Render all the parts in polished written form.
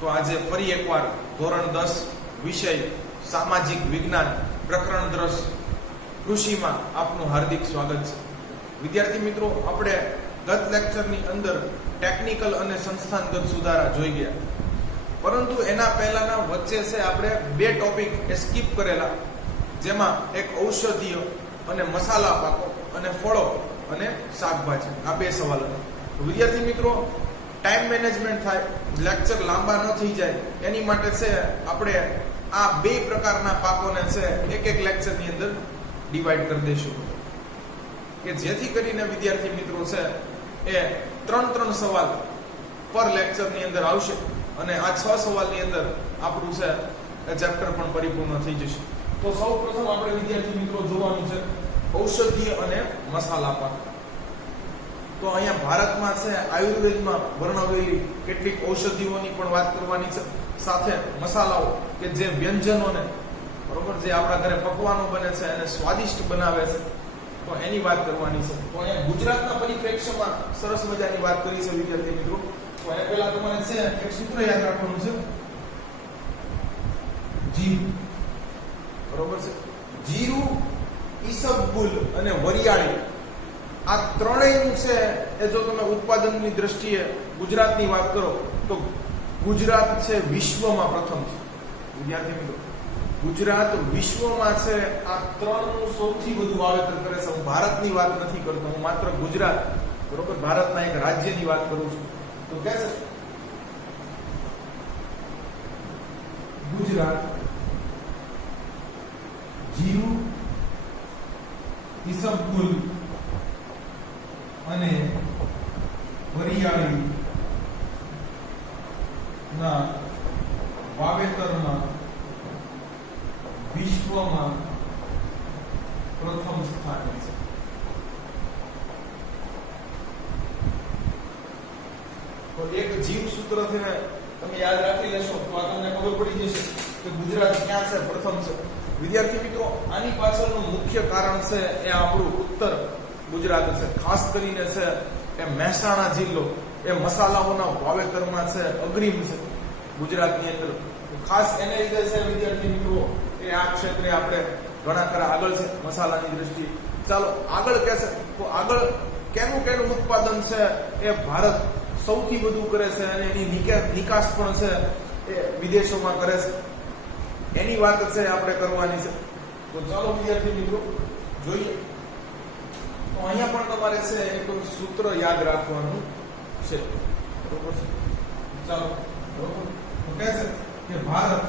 તો આજે ફરી એકવાર ધોરણ 10 વિષય સામાજિક વિજ્ઞાન પ્રકરણ 10 કૃષિમાં આપનું હાર્દિક સ્વાગત છે. વિદ્યાર્થી મિત્રો, આપણે ગત લેક્ચરની અંદર ટેકનિકલ અને સંસ્થાનગત સુધારા જોઈ ગયા, પરંતુ એના પહેલાના વચ્ચે છે આપણે બે ટોપિક સ્કીપ કરેલા, જેમાં એક ઔષધીય અને મસાલા પાકો અને ફળો અને શાકભાજી, આ બે સવાલ હતા. વિદ્યાર્થી મિત્રો, ટાઈમ મેનેજમેન્ટ થાય, લેક્ચર લાંબા ન થઈ જાય એની માટે છે આપણે આ બે પ્રકારના પાકોને છે એક લેક્ચરની અંદર ડિવાઈડ કરી દઈશું, કે જેથી કરીને વિદ્યાર્થી મિત્રો છે એ 3 સવાલ પર લેક્ચરની અંદર આવશે અને આ 6 સવાલની અંદર આપણું છે એ ચેપ્ટર પણ પરિપૂર્ણ થઈ જશે. તો સૌ પ્રથમ આપણે વિદ્યાર્થી મિત્રો જોવાનું છે ઔષધીય અને મસાલા પાક. તો અહીંયા ભારતમાં છે આયુર્વેદમાં વર્ણવેલી કેટલીક ઔષધિઓની પણ વાત કરવાની છે, સાથે મસાલાઓ કે જે વ્યંજનોને બરોબર જે આપણા ઘરે પકવાનો બને છે અને સ્વાદિષ્ટ બનાવે છે, તો એની વાત કરવાની છે. તો અહીંયા ગુજરાતના પરિપ્રેક્ષ્યમાં સરસ મજાની વાત કરી છે વિદ્યાર્થી મિત્રો. તો અહીંયા પહેલા તમારે છે એક સૂત્ર યાદ રાખવાનું છે, જીરું. બરોબર છે, જીરું, ઈસબગુલ અને વરિયાળી, આ ત્રણેયનું છે એ જો તમે ઉત્પાદનની દ્રષ્ટિએ ગુજરાતની વાત કરો તો ગુજરાત છે વિશ્વમાં પ્રથમ છે. વિદ્યાર્થી મિત્રો, ગુજરાત વિશ્વમાં છે આ ત્રણનું સૌથી વધુ વાવેતર કરે છે. હું ભારતની વાત નથી કરતો, હું માત્ર ગુજરાત, બરોબર, ભારતના એક રાજ્યની વાત કરું છું. તો કે છે ગુજરાત જીરું, ઈસબગુલ અને વરિયાળી ના વાવેતરમાં વિશ્વમાં પ્રથમ સ્થાને છે. તો એક જીવ સૂત્રથી તમે યાદ રાખી લેશો તો આ તમને ખબર પડી જશે કે ગુજરાત ક્યાં છે, પ્રથમ છે. વિદ્યાર્થી મિત્રો, આની પાછળનું મુખ્ય કારણ છે એ આપણું ઉત્તર ગુજરાત છે. ખાસ કરીને છે એ મહેસાણા જિલ્લો એ મસાલાઓના વાવેતરમાં છે અગ્રીમ છે ગુજરાતની અંદર. ખાસ એને લીધે છે વિદ્યાર્થી મિત્રો એ આ ક્ષેત્રે આપણે ઘણા ખરા આગળ છે મસાલાની દ્રષ્ટિએ. ચાલો આગળ કે છે તો આગળ કેનું ઉત્પાદન છે એ ભારત સૌથી વધુ કરે છે અને એની નિકાસ પણ છે એ વિદેશોમાં કરે છે. એની વાત છે આપણે કરવાની છે. તો ચાલો વિદ્યાર્થી મિત્રો જોઈએ. તો અહીંયા પણ તમારે છે એક સૂત્ર યાદ રાખવાનું છે, બરોબર છે. ચાલો, બરોબર. તો કહે છે કે ભારત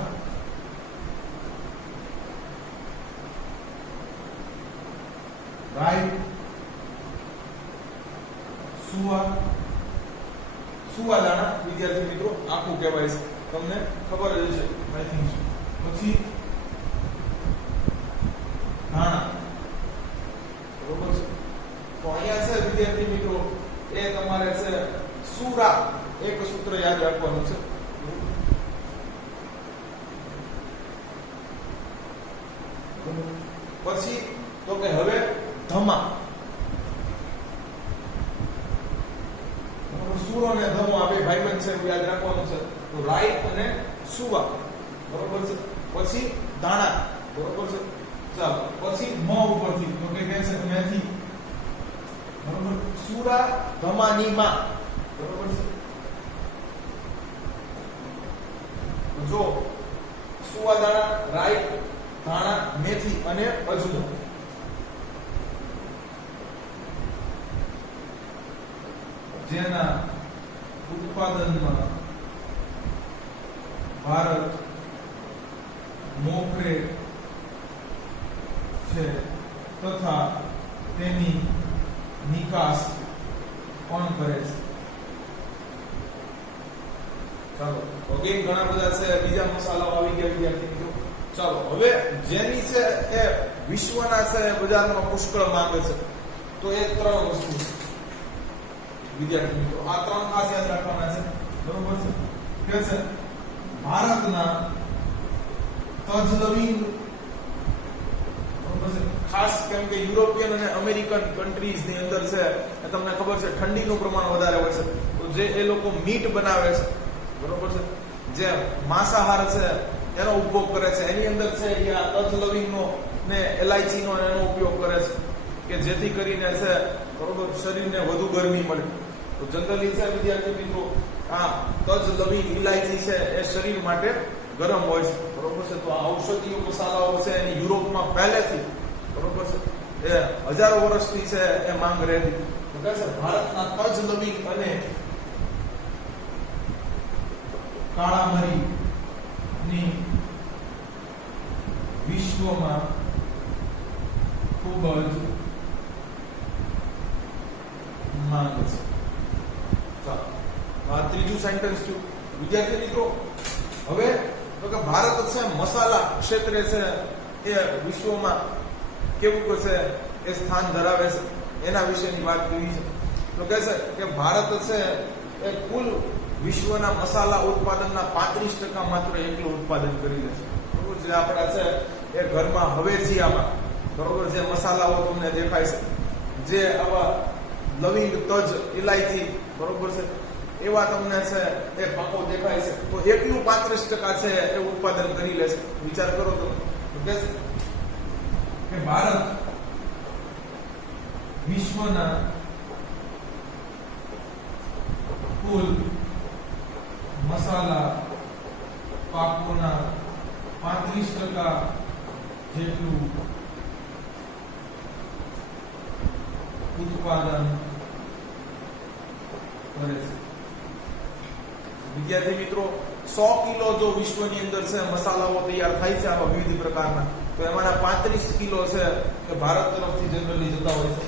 રાઈ, સુવા દાણા, વિદ્યાર્થી મિત્રો આખું કહેવાય છે, તમને ખબર જ છે આઈ થિંક. પછી ધાણા, બરોબર છે. તો અહીંયા છે વિદ્યાર્થી મિત્રો એ તમારે છે સુરા, એક સૂત્ર યાદ રાખવાનું છે. પછી તો કે હવે ધમા, સુરો અને ધમો આ બે ભાઈબંધ છે, યાદ રાખવાનું છે. તો રાઈ અને સુવા, બરોબર છે. પછી દાણા, બરોબર છે. ચાલો, પછી મ ઉપરથી તો કે કહે છે મેથી, બરોબર. સુરા ધમાની માં, બરોબર છે. જો સુવા દાણા, રાઈ, ધાણા, મેથી અને અજમો. જેના ઉત્પાદનમાં ભારત મોખરે છે તથા તેની નિકાસ પણ કરે છે. ચાલો, અગેન ઘણા બધા છે બીજા મસાલાઓ આવી ગયા વિદ્યાર્થી મિત્રો. ચાલો, હવે જેની છે એ વિશ્વના છે બજારમાં પુષ્કળ માંગે છે, તો એ 3 વસ્તુ છે વિદ્યાર્થી મિત્રો. આ 3 ખાસ યાદ રાખવાના છે, બરોબર છે. કે છે ભારતના તજલવિંગ, બરોબર છે. ખાસ કેમ કે યુરોપિયન અને અમેરિકન કન્ટ્રીઝ ની અંદર છે તમને ખબર છે ઠંડીનું પ્રમાણ વધારે હોય છે, તો જે એ લોકો મીટ બનાવે છે, બરોબર છે, જે માંસાહાર છે એનો ઉપયોગ કરે છે. એની અંદર છે કે આ તજ લવિંગનો ને એલાયચીનો એનો ઉપયોગ કરે છે કે જેથી કરીને છે બરોબર શરીરને વધુ ગરમી મળે. તો જનરલી છે વિદ્યાર્થી મિત્રો આ તજ લવિંગ ઇલાયચી છે એ શરીર માટે ગરમ હોય છે. બરોબર છે. તો આ ઔષધીય મસાલાઓ છે એની યુરોપમાં પહેલેથી બરોબર છે એ હજારો વર્ષથી છે એ માંગ રહેતી. તો કહે છે ભારતના તજ લવિંગ અને કાળા મરી ની વિશ્વમાં ખૂબ જ માંગ છે. ચાલો આ ત્રીજું સેન્ટેન્સ થયું વિદ્યાર્થી મિત્રો. હવે તો કે ભારત છે મસાલા ક્ષેત્રે છે એ વિશ્વમાં કેવું છે એ સ્થાન ધરાવે છે એના વિશેની વાત કરી છે. તો કહે છે કે ભારત છે એ કુલ વિશ્વના મસાલા ઉત્પાદનના 35% માત્ર એકલું ઉત્પાદન કરી લે છે. બરોબર. જે આપણા છે એ ઘરમાં હવેજીયામાં બરોબર જે મસાલાઓ તમને દેખાય છે, જે આવા લવિંગ, તજ, ઇલાયચી બરોબર છે એવા તમને છે એ પાકો દેખાય છે, તો એકલું 35% છે એ ઉત્પાદન કરી લે છે. વિચાર કરો તો કે ભારત વિશ્વના કુલ મસાલા પાકોના 35% જેટલું ઉત્પાદન કરે છે. વિદ્યાર્થી મિત્રો 100 કિલો જો વિશ્વની અંદર છે મસાલાઓ તૈયાર થાય છે આવા વિવિધ પ્રકારના, તો એમાંના 35 કિલો છે કે ભારત તરફથી જનરલી જતા હોય છે.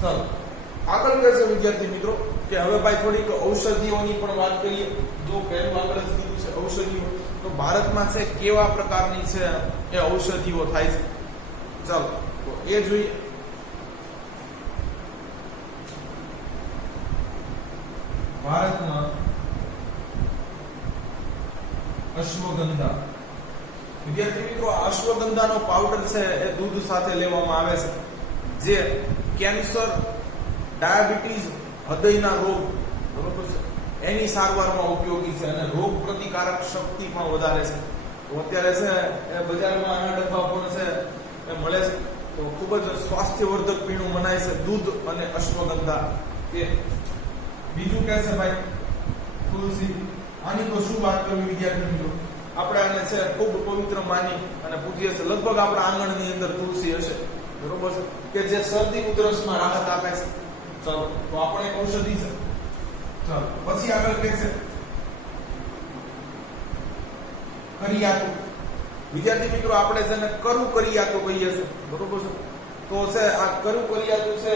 ચાલો આગળ કહે છે વિદ્યાર્થી મિત્રો કે હવે ભાઈ થોડીક ઔષધિઓની પણ વાત કરીએ. જો પહેલું આગળ જ કીધું છે ઔષધિઓ, તો ભારતમાં છે કેવા પ્રકારની છે એ ઔષધિઓ થાય છે. ચાલો તો એ જોઈએ. ભારતમાં અશ્વગંધા. વિદ્યાર્થી મિત્રો અશ્વગંધાનો પાવડર છે એ દૂધ સાથે લેવામાં આવે છે, જે કેન્સર, ડાયાબિટીસ, હૃદયના રોગ બરોબર છે એની સારવારમાં ઉપયોગી છે અને રોગ પ્રતિકારક શક્તિ પણ વધારે છે. તો અત્યારે છે એ બજારમાં આના ડબ્બા પણ છે એ મળે છે. તો ખૂબ જ સ્વાસ્થ્યવર્ધક પીણું મનાય છે દૂધ અને અશ્વગંધા. એ બીજું કહે છે ભાઈ તુલસી. આની તો શું વાત કરવી વિદ્યાર્થી મિત્રો, આપણે આને છે ખૂબ પવિત્ર માની અને પૂજીએ છે. લગભગ આપણા આંગણની અંદર તુલસી હશે બરોબર છે કે જે શરદી ઉધરસમાં રાહત આપે છે. ચાલો તો આપણે એક ઔષધિ છે. ચાલો પછી આગળ કહે છે કરિયાતુ. વિદ્યાર્થી મિત્રો આપણે જેને કરું કરિયાતુ કહીએ છીએ બરોબર છે, તો છે આ કરું કરિયાતુ છે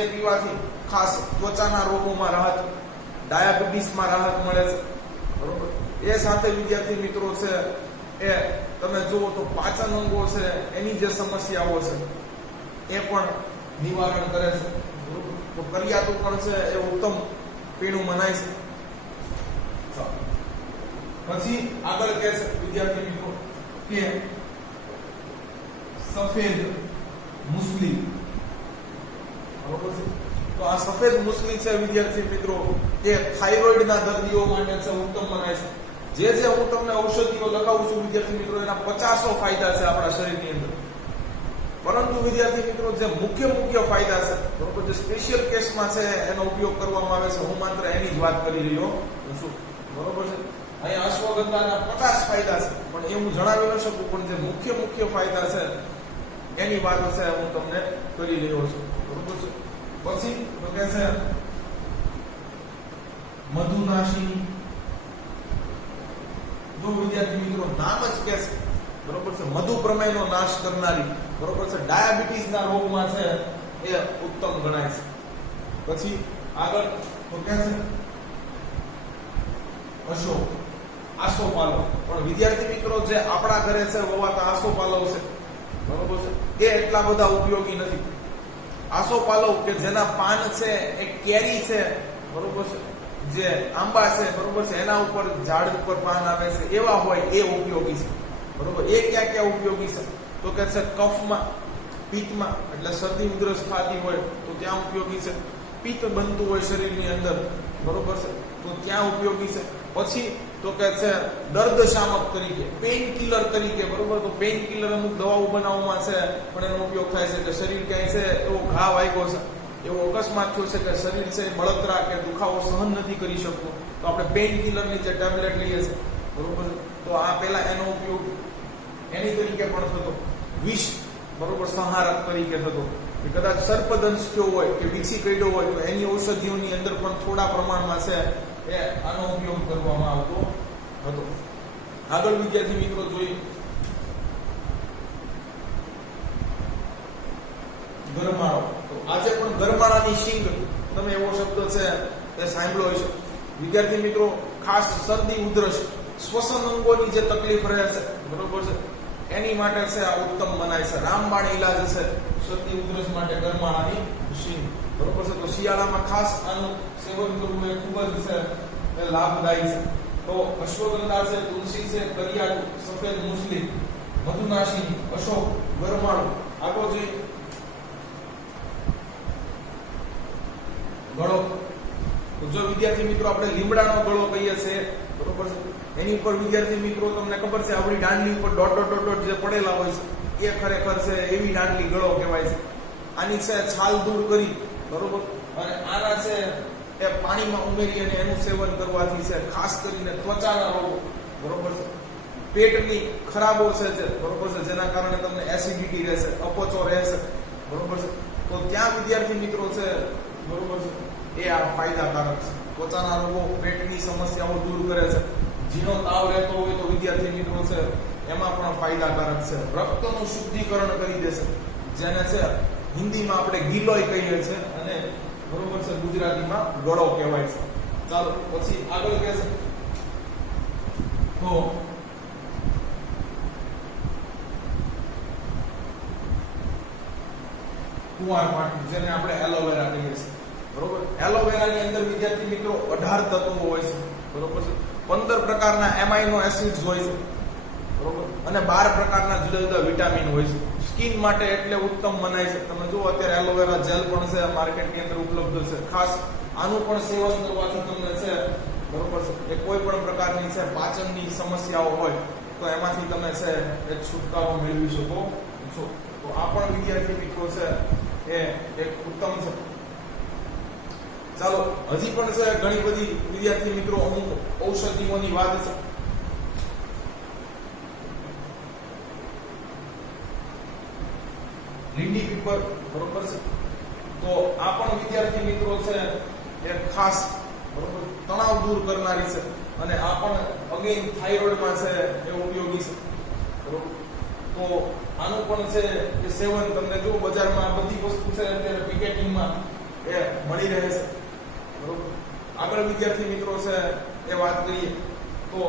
એ પીવાથી ખાસ ત્વચાના રોગોમાં રાહત, ડાયાબિટીસમાં રાહત મળે છે બરોબર. એ સાથે વિદ્યાર્થી મિત્રો છે એ તમે જુઓ તો પાચન અંગો છે એની જે સમસ્યાઓ છે એ પણ નિવારણ કરે છે બરોબર. તો કરિયાતુ પણ છે એ ઉત્તમ પીણું મનાય છે. પછી આગળ કહે છે વિદ્યાર્થી મિત્રો કે સફેદ મુસલી બરોબર છે. તો આ સફેદ મુસલી છે વિદ્યાર્થી મિત્રો એ થાઇરોઇડના દર્દીઓ માટે છે ઉત્તમ મનાય છે. જે હું તમને ઔષધિઓ લખાવું છું વિદ્યાર્થી મિત્રો એના 50 ફાયદા છે આપણા શરીરની અંદર, પરંતુ વિદ્યાર્થી મિત્રો જે મુખ્ય ફાયદા છે બરોબર, જે સ્પેશિયલ કેસમાં છે એનો ઉપયોગ કરવામાં આવે છે, હું માત્ર એની જ વાત કરી રહ્યો છું બરોબર છે. અહીંયા અશ્વગંધાના 50 ફાયદા છે પણ એ હું જણાવી ન શકું, પણ જે મુખ્ય ફાયદા છે એની વાત છે હું તમને કરી રહ્યો છું બરોબર છે. પછી તો કે છે મધુનાશિની. જો વિદ્યાર્થી મિત્રો નામ જ કે છે બરોબર છે મધુ પ્રમેયનો નાશ કરનારી બરોબર છે, ડાયાબિટીસના રોગમાં છે એ ઉત્તમ ગણાય છે. પછી આગળ તો કે છે અશોક, આસોપાલવ. પણ વિદ્યાર્થી મિત્રો જે આપણા ઘરે છે વવાતા આસોપાલવ છે બરોબર છે એ એટલા બધા ઉપયોગી નથી. આસોપાલવ કે જેના પાન છે એ કેરી છે બરોબર છે, જે આંબા છે બરોબર છે એના ઉપર ઝાડ ઉપર પાન આવે છે એવા હોય એ ઉપયોગી છે બરોબર. એ ક્યાં ઉપયોગી છે તો કે છે કફમાં, પિત્તમાં, એટલે શરદી ઉધરસ થતી હોય તો ત્યાં ઉપયોગી છે. પિત્ત બનતું હોય શરીરની અંદર બરોબર છે તો ત્યાં ઉપયોગી છે. પછી તો કે છે દર્દ શામક તરીકે, પેઇન કિલર તરીકે, બરોબર. તો પેઇન કિલર અમુક દવાઓ બનાવવામાં છે પણ એનો ઉપયોગ થાય છે કે શરીર ક્યાંય છે એવો ઘા વાગ્યો છે, એવો અકસ્માત થયો છે કે શરીર છે બળતરા કે દુખાવો સહન નથી કરી શકતું, તો આપણે પેઇન કિલરની જે ટેબ્લેટ લઈએ છીએ, બરોબર. તો આ પહેલા એનો ઉપયોગ એની તરીકે પણ થતો. વિષ, બરોબર, સંહારક તરીકે થતો. કે કદાચ સર્પદંશ થયો હોય કે વીછી કરડ્યો હોય તો એની ઔષધિઓની અંદર પણ થોડા પ્રમાણમાં છે એ આનો ઉપયોગ કરવામાં આવતો હતો. આગળ વિદ્યાર્થી મિત્રો જોઈએ ગરમાળો. તો આજે પણ ગરમાળાની શીંગ, તમે એવો શબ્દ છે એ સાંભળ્યો હશે. વિદ્યાર્થી મિત્રો, ખાસ શરદી, ઉધરસ, શ્વસન અંગોની જે તકલીફ રહે છે, બરોબર છે, એની માટે છે આ ઉત્તમ મનાય છે. રામબાણ ઈલાજ છે શરદી ઉધરસ માટે ગરમાળાની શીંગ, બરોબર છે. તો શિયાળામાં ખાસ આનું સેવન કરવું એ ખૂબ જ છે એ લાભદાયી છે. તો અશ્વગંધા છે, તુલસી છે, કરિયાળું, સફેદ મુસલી, મધુનાશી, અશોક, ગરમાળો. આગળ જોઈએ ગળો. તો જો વિદ્યાર્થી મિત્રો આપણે લીમડાનો ગળો કહીએ છીએ, બરોબર છે, એની ઉપર વિદ્યાર્થી મિત્રો તમને ખબર છે આપણી દાંડલી ઉપર ડોટ ડોટ ડોટ ડોટ જે પડેલા હોય છે એ ખરેખર છે એવી દાંડલી ગળો કહેવાય છે. આની છે છાલ દૂર કરી, બરોબર, અને આના છે એ પાણીમાં ઉમેરી અને એનું સેવન કરવાથી છે ખાસ કરીને ત્વચાના રોગો, બરોબર છે, પેટની ખરાબો છે, બરોબર છે, જેના કારણે તમને એસિડિટી રહેશે, અપચો રહેશે, બરોબર છે, તો ત્યાં વિદ્યાર્થી મિત્રો છે, બરોબર છે, એ આ ફાયદાકારક છે. ત્વચાના રોગો, પેટની સમસ્યાઓ દૂર કરે છે. ઝીણો તાવ રહેતો હોય તો વિદ્યાર્થી મિત્રો છે એમાં પણ ફાયદાકારક છે. રક્તનું શુદ્ધિકરણ કરી દેશે, જેને છે હિન્દીમાં આપણે ગિલોય કહીએ છીએ અને બરોબર છે ગુજરાતીમાં ગળો કહેવાય છે. ચાલો પછી આગળ કહે છે તો કુંવાર પાટું, જેને આપણે એલોવેરા કહીએ છીએ, બરોબર. એલોવેરાની અંદર વિદ્યાર્થી મિત્રો 18 તત્વો હોય છે, બરોબર છે, 15 પ્રકારના એમાઇનો એસિડ્સ હોય છે, બરોબર, અને 12 પ્રકારના જુદા જુદા વિટામિન હોય છે. સ્કિન માટે એટલે ઉત્તમ મનાય છે. તમે જુઓ અત્યારે એલોવેરા જેલ પણ છે માર્કેટની અંદર ઉપલબ્ધ છે. ખાસ આનું પણ સેવન કરવાથી તમને છે, બરોબર છે, એ કોઈ પણ પ્રકારની છે પાચનની સમસ્યાઓ હોય તો એમાંથી તમે છે એ છુટકારો મેળવી શકો છો. તો આ પણ વિદ્યાર્થી મિત્રો છે એ એક ઉત્તમ છે. ચાલો હજી પણ છે ઘણી બધી વિદ્યાર્થી મિત્રો અમુક ઔષધિઓની વાત છે. લીંડી પીપર, બરોબર છે, તો આ પણ વિદ્યાર્થી મિત્રો છે એ ખાસ, બરોબર, તણાવ દૂર કરનારી છે અને આ પણ અગેન થાઇરોઇડમાં છે એ ઉપયોગી છે, બરોબર. તો આનું પણ છે એ સેવન તમને જો બજારમાં બધી વસ્તુ છે અત્યારે પેકેટિંગમાં એ મળી રહે છે, બરોબર. આગળ વિદ્યાર્થી મિત્રો છે એ વાત કરીએ તો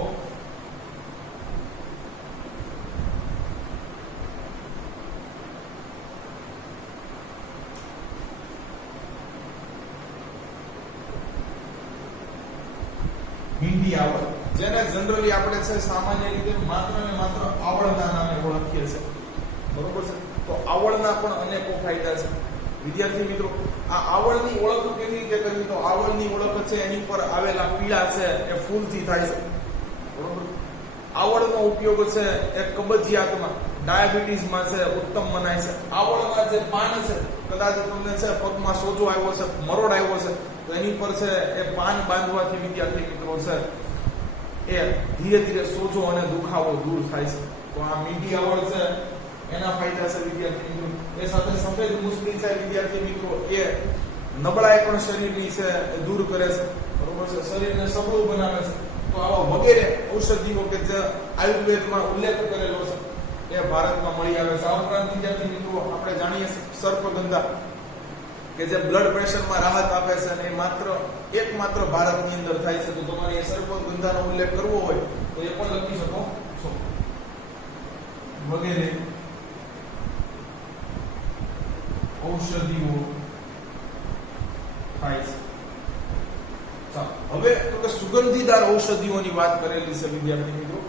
હિન્દી આવળ, જેને જનરલી આપણે છે સામાન્ય રીતે માત્ર ને માત્ર આવળના નામે ઓળખીએ છીએ, બરોબર છે. તો આવળના પણ અનેકો ફાયદા છે વિદ્યાર્થી મિત્રો. આ આવળની ઓળખ કેવી રીતે કરવી? તો આવળની ઓળખ છે એની પર આવેલા પીળા છે એ ફૂલથી થાય છે, બરોબર. આવળનો ઉપયોગ છે એ કબજિયાતમાં, ડાયાબિટીસમાં છે ઉત્તમ મનાય છે. આવળના જે પાન છે, કદાચ તમને છે પગમાં સોજો આવ્યો છે, મરોડ આવ્યો છે, તો એની પર છે એ પાન બાંધવાથી વિદ્યાર્થી મિત્રો છે એ ધીરે ધીરે સોજો અને દુખાવો દૂર થાય છે. તો આ મીઠી આવળ છે એના ફાયદા છે વિદ્યાર્થી મિત્રો. એ સાથે સફેદ મુસલી છે વિદ્યાર્થી મિત્રો, એ નબળાઈ પણ શરીરની છે એ દૂર કરે છે, બરોબર છે, શરીરને સબળું બનાવે છે. તો આવા વગેરે ઔષધિઓ કે જે આયુર્વેદમાં ઉલ્લેખ કરેલો છે એ ભારતમાં મળી આવે છે. આ ઉપરાંત વિદ્યાર્થી મિત્રો આપણે જાણીએ સર્પગંધા કે જે બ્લડ પ્રેશરમાં રાહત આપે છે અને એ એકમાત્ર ભારતની અંદર થાય છે. તો તમારે એ સર્પગંધાનો ઉલ્લેખ કરવો હોય તો એ પણ લખી શકો છો. વગેરે ઔષધિઓ થાય છે. હવે તો કે સુગંધીદાર ઔષધિઓની વાત કરેલી છે વિદ્યાર્થી મિત્રો,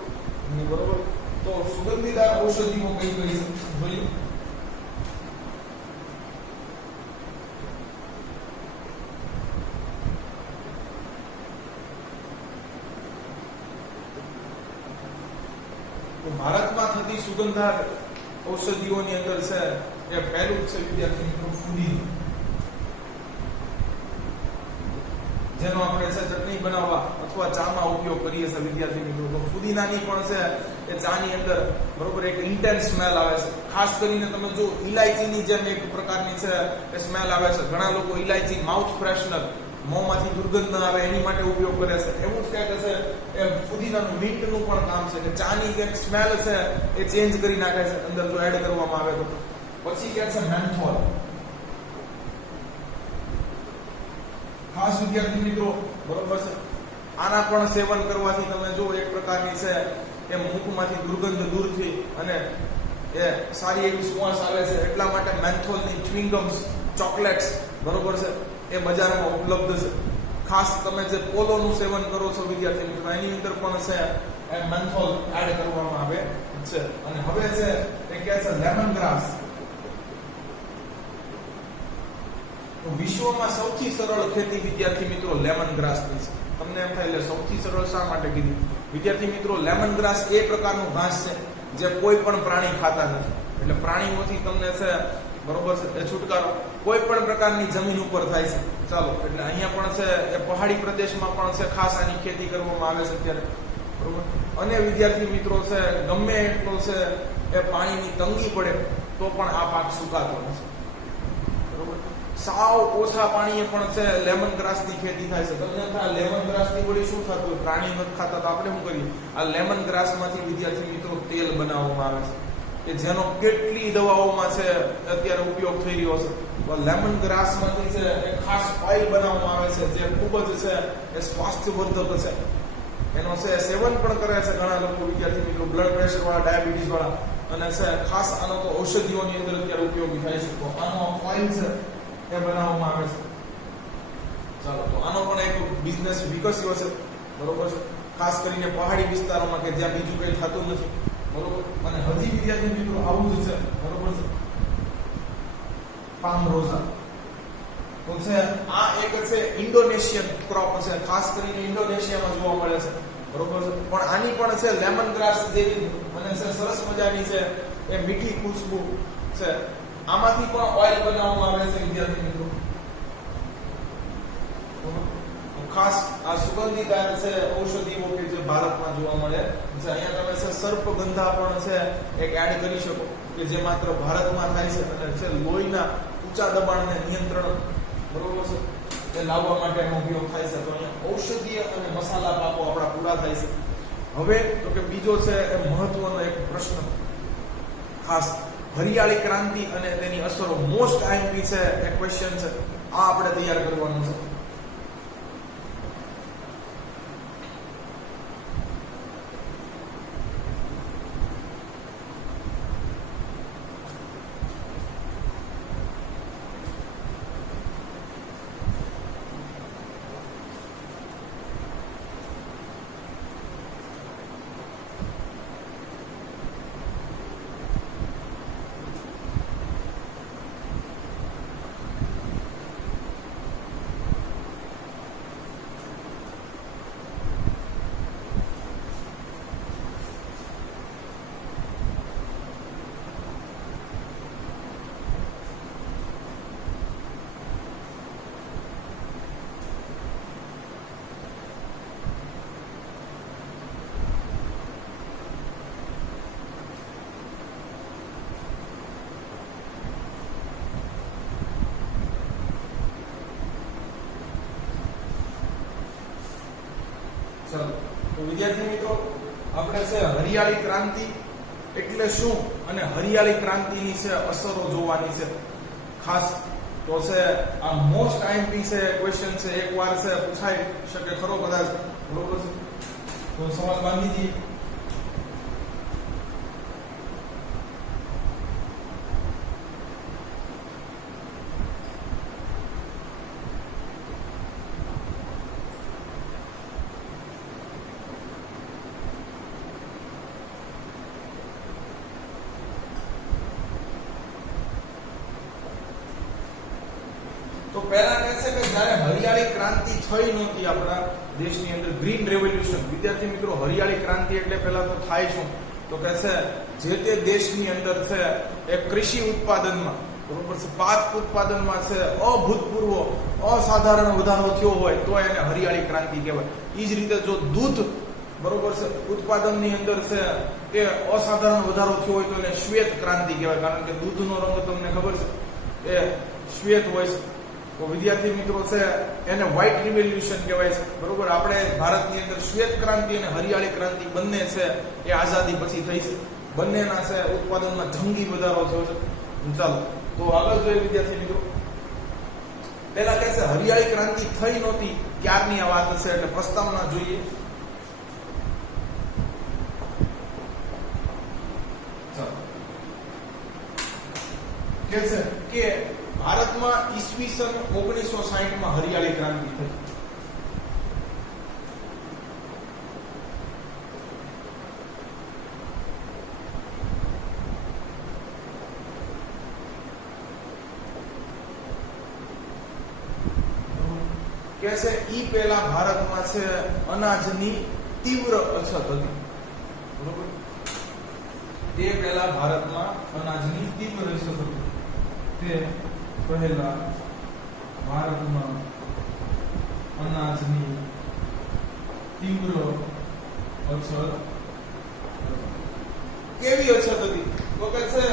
બરોબર. તો સુગંધીદાર ઔષધિઓ કઈ કઈ છે જોઈએ. તો ભારતમાં થતી સુગંધાર ઔષધિઓની અંદર છે એ પહેલું છે વિદ્યાર્થી મિત્રો ફુદીનો, જેનો આપણે છે ચટણી બનાવવા અથવા ચામાં ઉપયોગ કરીએ છીએ વિદ્યાર્થી મિત્રો. તો ફુદીનાની પણ છે એ ચાની અંદર બરોબર એક ઇન્ટેન્સ સ્મેલ આવે છે. ખાસ કરીને તમે જો ઇલાયચીની જેમ એક પ્રકારની છે એ સ્મેલ આવે છે. ઘણા લોકો ઇલાયચી માઉથ ફ્રેશનર, મોંમાંથી દુર્ગંધ ન આવે એની માટે ઉપયોગ કરે છે. એવું જ કંઈક છે એ ફુદીનાનું મિન્ટનું પણ કામ છે કે ચાની જે સ્મેલ છે એ ચેન્જ કરી નાખે છે અંદર જો એડ કરવામાં આવે તો. પછી કે છે મેન્થોલ. ખાસ વિદ્યાર્થી મિત્રો બરોબર છે, આના પણ સેવન કરવાથી તમે જો એક પ્રકારની છે એ મુખમાંથી દુર્ગંધ દૂર થઈ અને એ સારી એવી સુવાસ આવે છે. એટલા માટે મેન્થોલની ચ્યુઇંગમ્સ, ચોકલેટ્સ બરોબર છે એ બજારમાં ઉપલબ્ધ છે. ખાસ તમે જે પોલોનું સેવન કરો છો વિદ્યાર્થી મિત્રો, એની અંદર પણ છે એ મેન્થોલ એડ કરવામાં આવે છે. અને હવે છે એ કહે છે લેમન ગ્રાસ. તો વિશ્વમાં સૌથી સરળ ખેતી વિદ્યાર્થી મિત્રો લેમન ગ્રાસની છે. તમને એમ થાય એટલે સૌથી સરળ શા માટે કીધી? વિદ્યાર્થી મિત્રો લેમન ગ્રાસ એ પ્રકારનું ઘાસ છે જે કોઈ પણ પ્રાણી ખાતા નથી. એટલે પ્રાણીઓથી તમને છે બરોબર છે એ છુટકારો કોઈ પણ પ્રકારની જમીન ઉપર થાય છે. ચાલો, એટલે અહીંયા પણ છે એ પહાડી પ્રદેશમાં પણ છે ખાસ આની ખેતી કરવામાં આવે છે અત્યારે બરોબર. અને વિદ્યાર્થી મિત્રો છે ગમે એટલો છે એ પાણીની તંગી પડે તો પણ આ પાક સુકાતો નથી બરોબર. સાવ ઓછા પાણીએ પણ છે લેમન ગ્રાસની ખેતી થાય છે. તમને આ લેમન ગ્રાસની વળી શું થતું હોય? પ્રાણી નથી ખાતા તો આપણે શું કરીએ? આ લેમન ગ્રાસમાંથી વિદ્યાર્થી મિત્રો તેલ બનાવવામાં આવે છે કે જેનો કેટલી દવાઓમાં છે અત્યારે ઉપયોગ થઈ રહ્યો છે. તો લેમન ગ્રાસમાંથી છે એક ખાસ ઓઇલ બનાવવામાં આવે છે જે ખૂબ જ છે એ સ્વાસ્થ્યવર્ધક છે. એનો છે સેવન પણ કરે છે ઘણા લોકો વિદ્યાર્થી મિત્રો, બ્લડ પ્રેશર વાળા, ડાયાબિટીસ વાળા. અને છે ખાસ આનો તો ઔષધિઓની અંદર અત્યારે ઉપયોગી થાય છે. તો આનો ઓઇલ છે એ બનાવવામાં આવે છે. ચાલો, તો આનો પણ એક બિઝનેસ વિકસ્યો છે બરોબર છે, ખાસ કરીને પહાડી વિસ્તારોમાં કે જ્યાં બીજું કંઈ થતું નથી બરોબર. અને હજી વિદ્યાર્થી મિત્રો આવું જ છે બરોબર છે પામ રોઝા. તો છે આ એક છે ઇન્ડોનેશિયન ક્રોપ છે, ખાસ કરીને ઇન્ડોનેશિયામાં જોવા મળે છે બરોબર છે. પણ આની પણ છે લેમન ગ્રાસ જેવી અને છે સરસ મજાની છે એ મીઠી ખુશ્બુ છે. આમાંથી પણ ઓઇલ બનાવવામાં આવે છે વિદ્યાર્થી મિત્રો. ખાસ આ સુગંધીદાર છે ઔષધિઓ કે જે ભારતમાં જોવા મળે છે. અહીંયા તમે છે સર્પગંધા પણ છે એક એડ કરી શકો કે જે માત્ર ભારતમાં થાય છે અને છે લોહીના ઊંચા દબાણને નિયંત્રણ બરોબર છે એ લાવવા માટેનો ઉપયોગ થાય છે. તો અહીંયા ઔષધીય અને મસાલા પાકો આપણા પૂરા થાય છે. હવે તો કે બીજો છે એ મહત્વનો એક પ્રશ્ન, ખાસ હરિયાળી ક્રાંતિ અને તેની અસરો. મોસ્ટ આઈએમપી છે એ ક્વેશ્ચન છે, આ આપણે તૈયાર કરવાનું છે. ચાલો, તો વિદ્યાર્થી મિત્રો આપણે છે હરિયાળી ક્રાંતિ એટલે શું અને હરિયાળી ક્રાંતિની છે અસરો જોવાની છે ખાસ. તો છે આ મોસ્ટ આઈએમપી છે ક્વેશ્ચન છે, એકવાર છે પૂછાઈ શકે ખરો કદાચ બરોબર છે. તો સવાલ બાંધીજી. તો પહેલા કહે છે કે જ્યારે હરિયાળી ક્રાંતિ થઈ નહોતી આપણા દેશની અંદર, ગ્રીન રેવોલ્યુશન. વિદ્યાર્થી મિત્રો હરિયાળી ક્રાંતિ એટલે પહેલા તો થાય શું? તો કે છે જે તે દેશની અંદર છે એ કૃષિ ઉત્પાદનમાં બરોબર છે પાક ઉત્પાદનમાં છે અભૂતપૂર્વ અસાધારણ વધારો થયો હોય તો એને હરિયાળી ક્રાંતિ કહેવાય. એ જ રીતે જો દૂધ બરોબર છે ઉત્પાદનની અંદર છે એ અસાધારણ વધારો થયો હોય તો એને શ્વેત ક્રાંતિ કહેવાય, કારણ કે દૂધનો રંગ તમને ખબર છે એ શ્વેત હોય છે. તો વિદ્યાર્થી મિત્રો છે એને વ્હાઇટ રિવોલ્યુશન કહેવાય છે. બરોબર, આપણે ભારતની અંદર શ્વેત ક્રાંતિ અને હરિયાળી ક્રાંતિ બંને છે એ આઝાદી પછી થઈ છે. બંનેના છે ઉત્પાદનમાં જંગી વધારો થયો છે. ચાલો તો આગળ જોઈએ વિદ્યાર્થી મિત્રો. પહેલા કહે છે હરિયાળી ક્રાંતિ થઈ નહોતી ત્યારની આ વાત છે, એટલે પ્રસ્તાવના જોઈએ. કે છે કે ભારતમાં ઈસવીસન 1960 માં હરિયાળી ક્રાંતિ થઈ. કે છે ઈ પહેલા ભારતમાં છે અનાજની તીવ્ર અછત હતી. બરોબર, તે પહેલા ભારતમાં અનાજની તીવ્ર અછત હતી. તે પહેલા ભારતમાં અનાજની તીવ્ર અછત. કેવી અછત હતી તો કે છે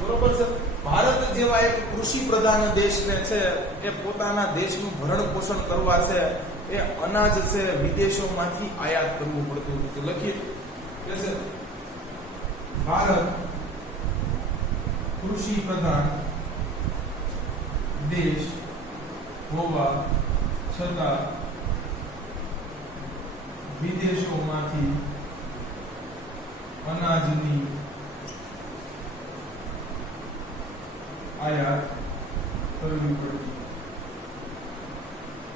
બરોબર છે ભારત જેવા એક કૃષિ પ્રધાન દેશને છે એ પોતાના દેશનું ભરણ પોષણ કરવા છે એ અનાજ છે વિદેશોમાંથી આયાત કરવું પડતું હતું. લખીએ કે છે ભારત કૃષિ પ્રધાન દેશ હોવા છતાં વિદેશોમાંથી અનાજની આયાત કરવી પડતી.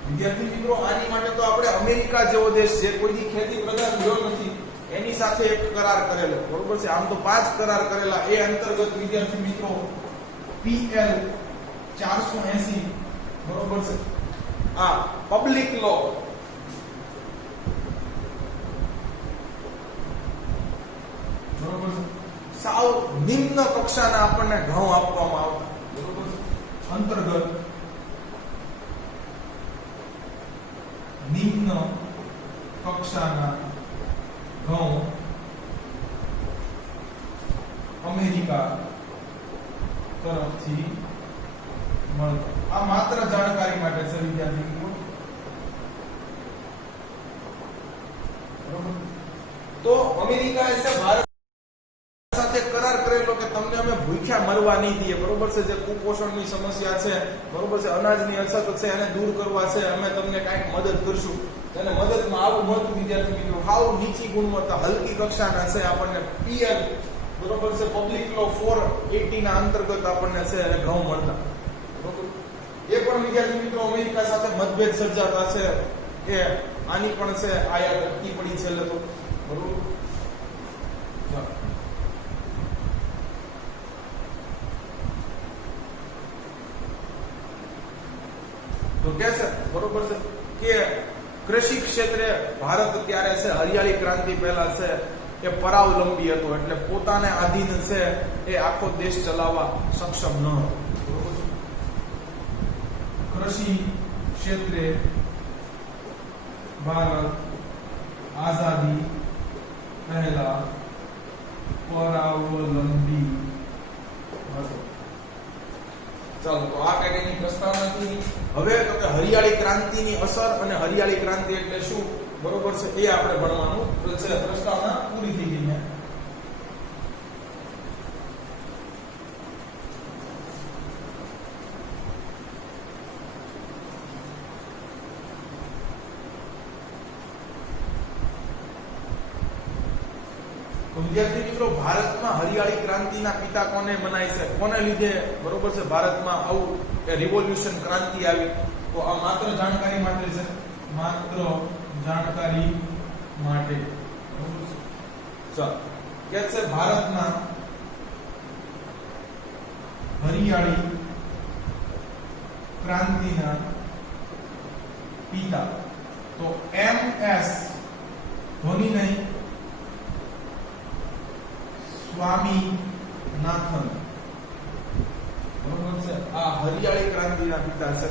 વિદ્યાર્થી મિત્રો, આની માટે તો આપણે અમેરિકા જેવો દેશ જે કોઈની ખેતી પ્રધાન રહ્યો નથી એની સાથે એક કરાર કરેલો. બરોબર છે, આમ તો 5 કરાર કરેલા. એ અંતર્ગત વિદ્યાર્થી મિત્રો PL 480 બરોબર છે આ પબ્લિક લો બરોબર છે સાવ નિમ્ન કક્ષાના આપણને ઘઉં આપવામાં આવતા. બરોબર છે, અંતર્ગત નિમ્ન કક્ષાના ઘઉં અમેરિકા તરફથી મળતા. આ માત્ર જાણકારી માટે છે વિદ્યાર્થી મિત્રો. બરોબર, તો અમેરિકાએ છે ભારત સાથે કરાર કરેલો કે તમને અમે ભૂખ્યા મરવા નહીં દઈએ. બરોબર છે, જે કુપોષણની સમસ્યા છે, બરોબર છે, અનાજની અછત છે એને દૂર કરવા છે અમે તમને કાંઈક મદદ કરશું. અને મદદમાં આવું મળતું વિદ્યાર્થી મિત્રો હાવ નીચી ગુણવત્તા હલકી કક્ષાના છે આપણને PL બરોબર છે પબ્લિક લો 480 ના અંતર્ગત આપણને છે ઘઉં મળતા. બરોબર, એ પણ વિદ્યાર્થી મિત્રો અમેરિકા સાથે મતભેદ સર્જાતા છે એ આની પણ છે આયાત અટકી પડી છે. એટલે તો બરોબર, તો કે છે બરોબર છે કે કૃષિ ક્ષેત્રે ભારત ત્યારે છે હરિયાળી ક્રાંતિ પહેલા છે એ પરાવલંબી હતો, એટલે પોતાને આધીન છે એ આખો દેશ ચલાવવા સક્ષમ ન હતો. કૃષિ ક્ષેત્રે ભારત આઝાદી પહેલા પરાવલંબી હતો. ચાલો, તો આ કાયદાની પ્રસ્તાવનાથી હવે તો કે હરિયાળી ક્રાંતિની અસર અને હરિયાળી ક્રાંતિ એટલે શું બરોબર છે એ આપણે ભણવાનું છે. પ્રસ્તાવના પૂરી થઈ ગઈ છે. વિદ્યાર્થી મિત્રો, ભારતમાં હરિયાળી ક્રાંતિના પિતા કોને મનાય છે, કોને લીધે બરોબર છે ભારતમાં આવું રિવોલ્યુશન ક્રાંતિ આવી? તો આ માત્ર જાણકારી માટે છે, માત્ર જાણકારી માટે. ચાલો, કે છે ભારતના હરિયાળી ક્રાંતિના પિતા તો MS ધોની નહીં, સ્વામીનાથન, બરોબર છે. આ હરિયાળી ક્રાંતિના પિતા છે.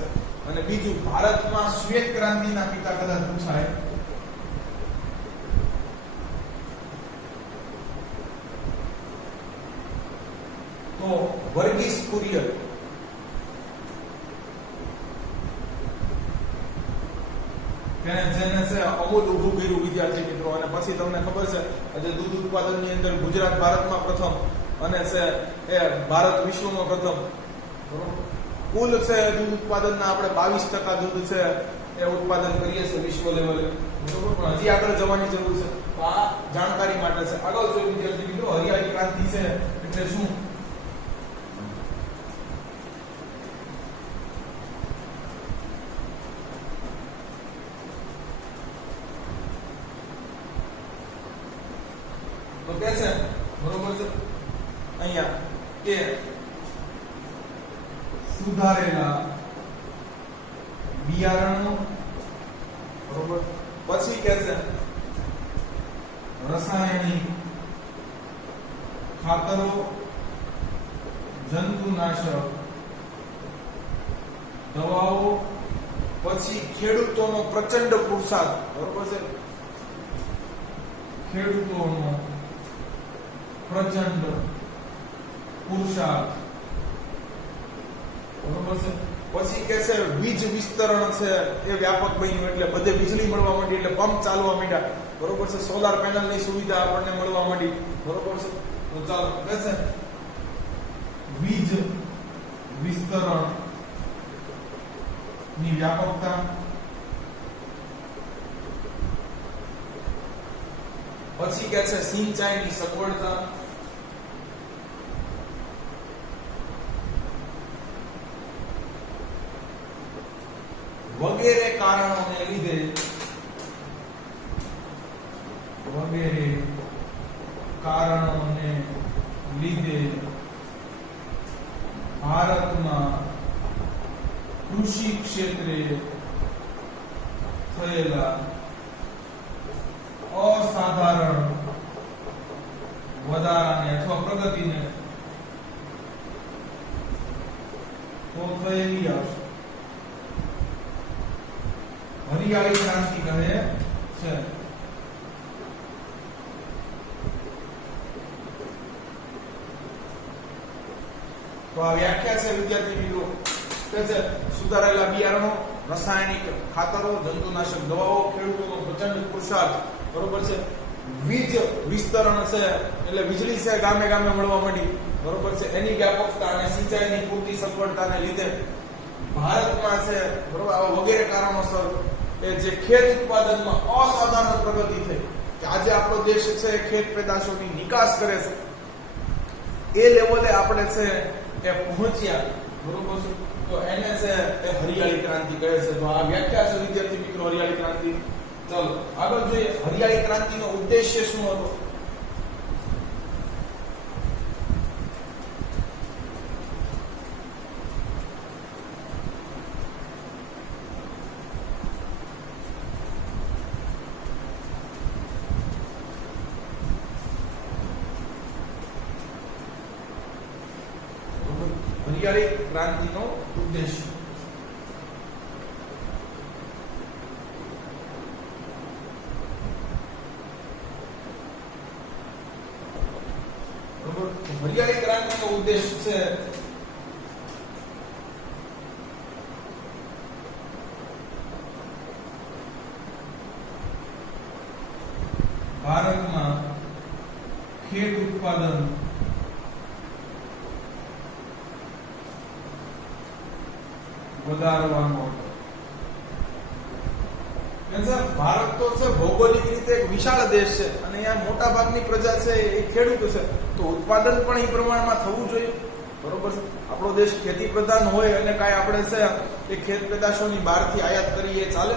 અને બીજું, ભારતમાં શ્વેત ક્રાંતિના પિતા કદાચ પૂછાય તો વર્ગીસ કુરિયન. જેને છે અમૂલ ઊભું કર્યું વિદ્યાર્થી મિત્રો. અને પછી તમને ખબર છે આજે દૂધ ઉત્પાદનની અંદર ગુજરાત ભારતમાં પ્રથમ અને છે એ ભારત વિશ્વમાં પ્રથમ. કુલ છે દૂધ ઉત્પાદનના આપણે 22% દૂધ છે એ ઉત્પાદન કરીએ છીએ વિશ્વ લેવલે, બરોબર. પણ હજી આગળ જવાની જરૂર છે. તો આ જાણકારી માટે છે. આગળ જોઈએ વિદ્યાર્થી મિત્રો, હરિયાળી ક્રાંતિ છે એટલે શું? તો કે છે, બરોબર છે, અહીંયા કે સુધારેલા બિયારણો, બરોબર. પછી કે છે રાસાયણિક ખાતરો, જંતુનાશક દવાઓ, પછી ખેડૂતોનો પ્રચંડ પુરુષાર્થ, બરોબર છે, ખેડૂતોનો પ્રચંડ પુરુષાર્થ, બરોબર છે. પછી કે છે વીજ વિસ્તરણ છે એ વ્યાપક બન્યું, એટલે બધે વીજળી મળવા માંડી, એટલે પંપ ચાલવા માંડ્યા, બરોબર છે. સોલાર પેનલની સુવિધા આપણને મળવા માંડી, બરોબર છે. તો ચાલો કે છે વીજ વિસ્તરણ ની વ્યાપકતા, પછી કે છે સિંચાઈની સગવડતા, વગેરે કારણોને લીધે ભારતમાં કૃષિ ક્ષેત્રે થયેલા અસાધારણ વધારાને અથવા પ્રગતિને તો થયેલી આવશે હરિયાળી ક્રાંતિ કહે છે. તો આ વ્યાખ્યા છે વિદ્યાર્થી મિત્રો. કે છે સુધારેલા બિયારણો, રાસાયણિક ખાતરો, જંતુનાશક દવાઓ, ખેડૂતોનો પ્રચંડ પુરુષાર્થ, બરોબર છે. વીજ વિસ્તરણ છે એટલે વીજળી છે ગામે ગામે મળવા માંડી, બરોબર છે. એની વ્યાપકતા અને સિંચાઈની પૂરતી સગવડતાને લીધે ભારતમાં છે, બરોબર, આવા વગેરે કારણોસર એ જે ખેત ઉત્પાદનમાં અસાધારણ પ્રગતિ થઈ કે આજે આપણો દેશ છે ખેત પેદાશોની નિકાસ કરે છે, એ લેવલે આપણે છે એ પહોંચ્યા, બરોબર છે. તો એને છે એ હરિયાળી ક્રાંતિ કહે છે. તો આ વ્યાખ્યા છે વિદ્યાર્થી મિત્રો હરિયાળી ક્રાંતિ. ચાલો આગળ જોઈએ, હરિયાળી ક્રાંતિનો ઉદ્દેશ્ય શું હતો? હરિયાળી ક્રાંતિનો ઉદ્દેશ્ય, બરોબર. હરિયાળી ક્રાંતિનો ઉદ્દેશ્ય છે ભારતમાં ખેત ઉત્પાદન વધારવાનો. ભારત તો છે ભૌગોલિક રીતે એક વિશાળ દેશ છે અને અહીંયા મોટા ભાગની પ્રજા છે એ ખેડૂતો છે, તો ઉત્પાદન પણ એ પ્રમાણમાં થવું જોઈએ, બરોબર છે. આપણો દેશ ખેતી પ્રધાન હોય અને કાંઈ આપણે છે એ ખેત પેદાશોની બહારથી આયાત કરીએ ચાલે,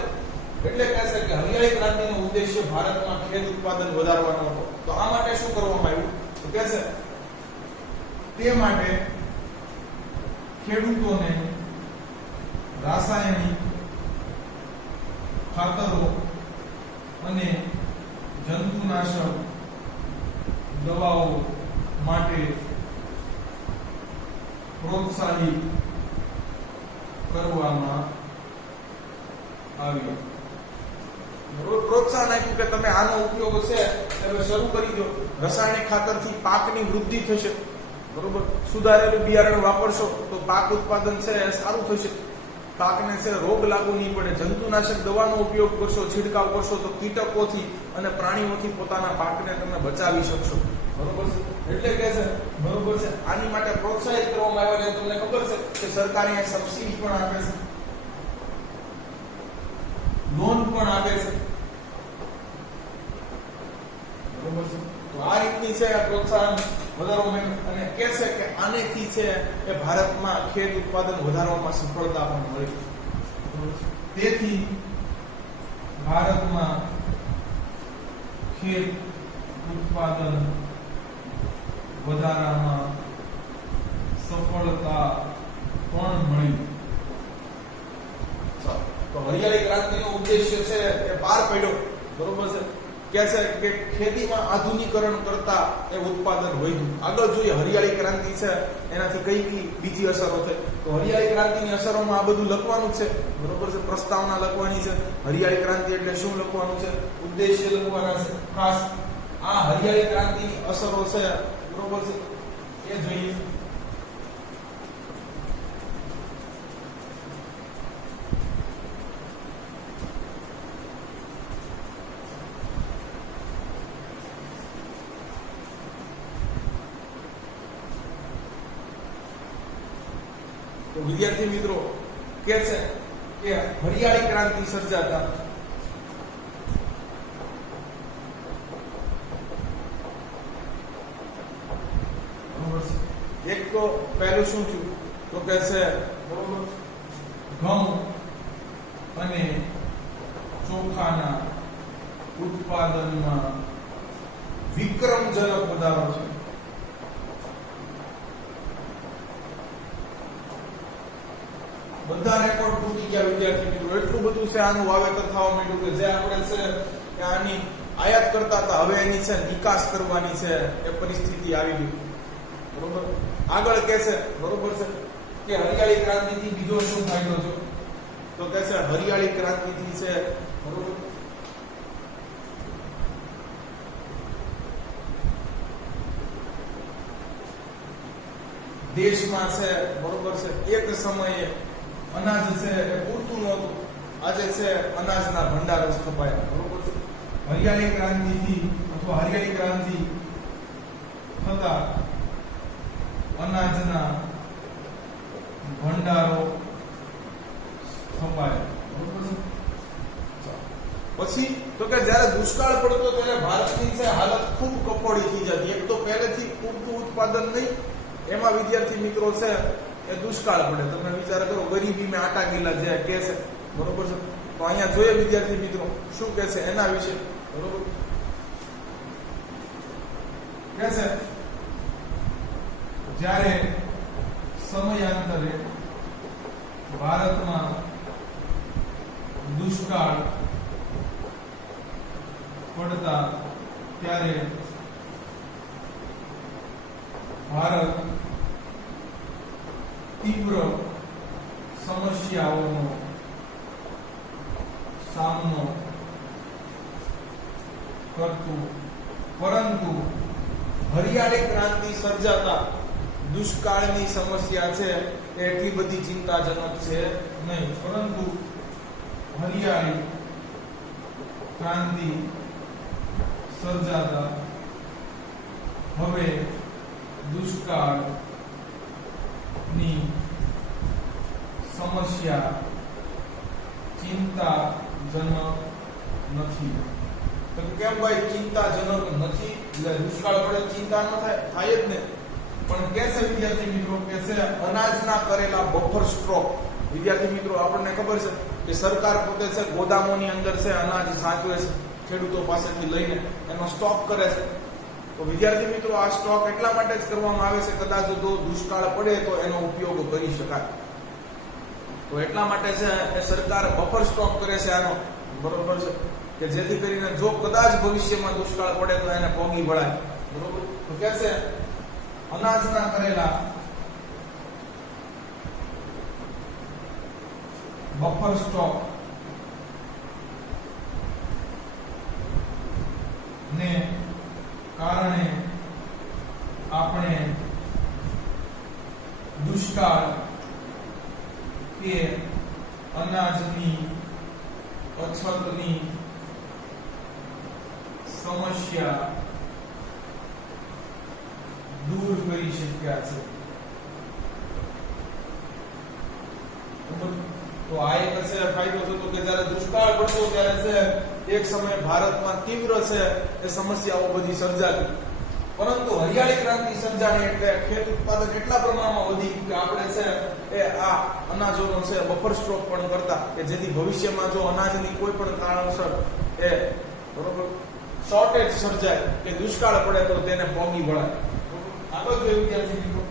એટલે કહે છે કે હરિયાળી ક્રાંતિનો ઉદ્દેશ્ય ભારતમાં ખેત ઉત્પાદન વધારવાનો હતો. તો આ માટે શું કરવામાં આવ્યું? તો કહે છે તે માટે ખેડૂતોને રાસાયણિક ખાતરો અને જંતુનાશક દવાઓ માટે પ્રોત્સાહિત કરવામાં આવ્યું. પ્રોત્સાહન આપ્યું કે તમે આનો ઉપયોગ છે તમે શરૂ કરી દો. રાસાયણિક ખાતરથી પાકની વૃદ્ધિ થશે, બરોબર. સુધારેલું બિયારણ વાપરશો તો પાક ઉત્પાદન છે સારું થશે, પાકને છે રોગ લાગુ નહીં પડે. જંતુનાશક દવાનો ઉપયોગ કરશો, છિડકાવ કરશો તો કીટકોથી અને પ્રાણીઓથી પોતાના પાકને તમે બચાવી શકશો, બરોબર છે. એટલે કે છે, બરોબર છે, આની માટે પ્રોત્સાહિત કરવામાં આવે. તમને ખબર છે કે સરકાર અહીંયા સબસિડી પણ આપે છે, લોન પણ આપે છે, બરોબર છે. તો આ રીતની છે પ્રોત્સાહન વધારવામાં અને કહે છે કે આનેથી છે એ ભારતમાં ખેત ઉત્પાદન વધારવામાં સફળતા પણ મળી. તેથી ભારતમાં ખેત ઉત્પાદન વધારવામાં સફળતા પણ મળી. તો હરિયાળી ક્રાંતિનો ઉદ્દેશ્ય છે એ પાર પડ્યો, બરોબર છે. કે છે કે ખેતીમાં આધુનિકરણ કરતા એ ઉત્પાદન વધ્યું. આગળ જોઈએ હરિયાળી ક્રાંતિ છે એનાથી કઈ કઈ બીજી અસરો થઈ. તો હરિયાળી ક્રાંતિની અસરોમાં આ બધું લખવાનું છે, બરોબર છે. પ્રસ્તાવના લખવાની છે. હરિયાળી ક્રાંતિ એટલે શું લખવાનું છે, ઉદ્દેશ્ય લખવાના છે. ખાસ આ હરિયાળી ક્રાંતિની અસરો છે, બરોબર છે, એ જોઈએ. તો વિદ્યાર્થી મિત્રો કે છે કે હરિયાળી ક્રાંતિ સર્જાતા એક તો પહેલું શું થયું તો કે છે, બરોબર, ઘઉં અને ચોખાના ઉત્પાદનમાં વિક્રમજનક વધારો છે. બધા રેકોર્ડ તૂટી ગયા વિદ્યાર્થી મિત્રો. એટલું બધું છે આનું વાવેતર થવા માંડ્યું કે જે આપણે છે કે આની આયાત કરતા હતા હવે એની છે નિકાસ કરવાની છે એ પરિસ્થિતિ આવી ગઈ, બરોબર. આગળ કે છે, બરોબર છે, કે હરિયાળી ક્રાંતિથી બીજો શું ફાયદો છે તો કે છે હરિયાળી ક્રાંતિથી છે, બરોબર, દેશમાં છે, બરોબર છે, એક સમયે અનાજ છે એ પૂરતું નહોતું. આજે છે અનાજના ભંડારો સ્થપાયા, બરોબર છે. હરિયાળી ક્રાંતિથી અથવા હરિયાળી ક્રાંતિ થતા અનાજના ભંડારો સ્થપાયા, બરોબર છે. પછી તો કે જ્યારે દુષ્કાળ પડતો ત્યારે ભારતની છે હાલત ખૂબ કફોડી થઈ જતી. એક તો પહેલેથી પૂરતું ઉત્પાદન નહીં, એમાં વિદ્યાર્થી મિત્રો છે એ દુષ્કાળ પડે. તમે વિચાર કરો, ગરીબી મેં આટા ગીલા જે કે છે, બરોબર છે. તો અહીંયા જોઈએ વિદ્યાર્થી મિત્રો શું કે છે એના વિશે, બરોબર, કે છે જ્યારે સમયાંતરે ભારતમાં દુષ્કાળ પડતા ત્યારે ભારત તીવ્ર સમસ્યાઓનો સામનો કરતું, પરંતુ હરિયાળી ક્રાંતિ સર્જાતા દુષ્કાળની સમસ્યા છે એ એટલી બધી ચિંતાજનક છે નહીં. પરંતુ હરિયાળી ક્રાંતિ સર્જાતા હવે દુષ્કાળની સમસ્યા ચિંતાજનક નથી. તો કેમ ભાઈ ચિંતાજનક નથી? એટલે દુષ્કાળ પડે ચિંતા ન થાય જ ને. પણ કે છે વિદ્યાર્થી મિત્રો કે છે અનાજના કરેલા બફર સ્ટોક. વિદ્યાર્થી મિત્રો આપણને ખબર છે કે સરકાર પોતે છે ગોદામોની અંદર છે અનાજ સાચવે છે, ખેડૂતો પાસેથી લઈને એનો સ્ટોક કરે છે. તો વિદ્યાર્થી મિત્રો આ સ્ટોક એટલા માટે જ કરવામાં આવે છે કદાચ જો દુષ્કાળ પડે તો એનો ઉપયોગ કરી શકાય. તો એટલા માટે છે એ સરકાર બફર સ્ટોક કરે છે આનો, બરોબર છે, કે જેથી કરીને જો કદાચ ભવિષ્યમાં દુષ્કાળ પડે તો એને પોગી વળાય, બરોબર. તો કે છે અનાજના કરેલા બફર સ્ટોક ને કારણે આપણે દુષ્કાળ કે અનાજની અછતની સમસ્યા દૂર કરી શક્યા છે. તો આ એક છે ફાયદો થતો કે જ્યારે દુષ્કાળ પડતો ત્યારે છે એક સમય ભારતમાં તીવ્ર છે એ સમસ્યાઓ બધી સર્જાતી, પરંતુ હરિયાળી ક્રાંતિ સર્જાણી એટલે ખેત ઉત્પાદન એટલા પ્રમાણમાં વધી કે આપણે છે એ આ અનાજોનો છે બફર સ્ટોક પણ કરતા કે જેથી ભવિષ્યમાં જો અનાજની કોઈ પણ કારણસર એ બરોબર શોર્ટેજ સર્જાય કે દુષ્કાળ પડે તો તેને પોગી વળાય. આગળ જોઈએ વિદ્યાર્થી મિત્રો.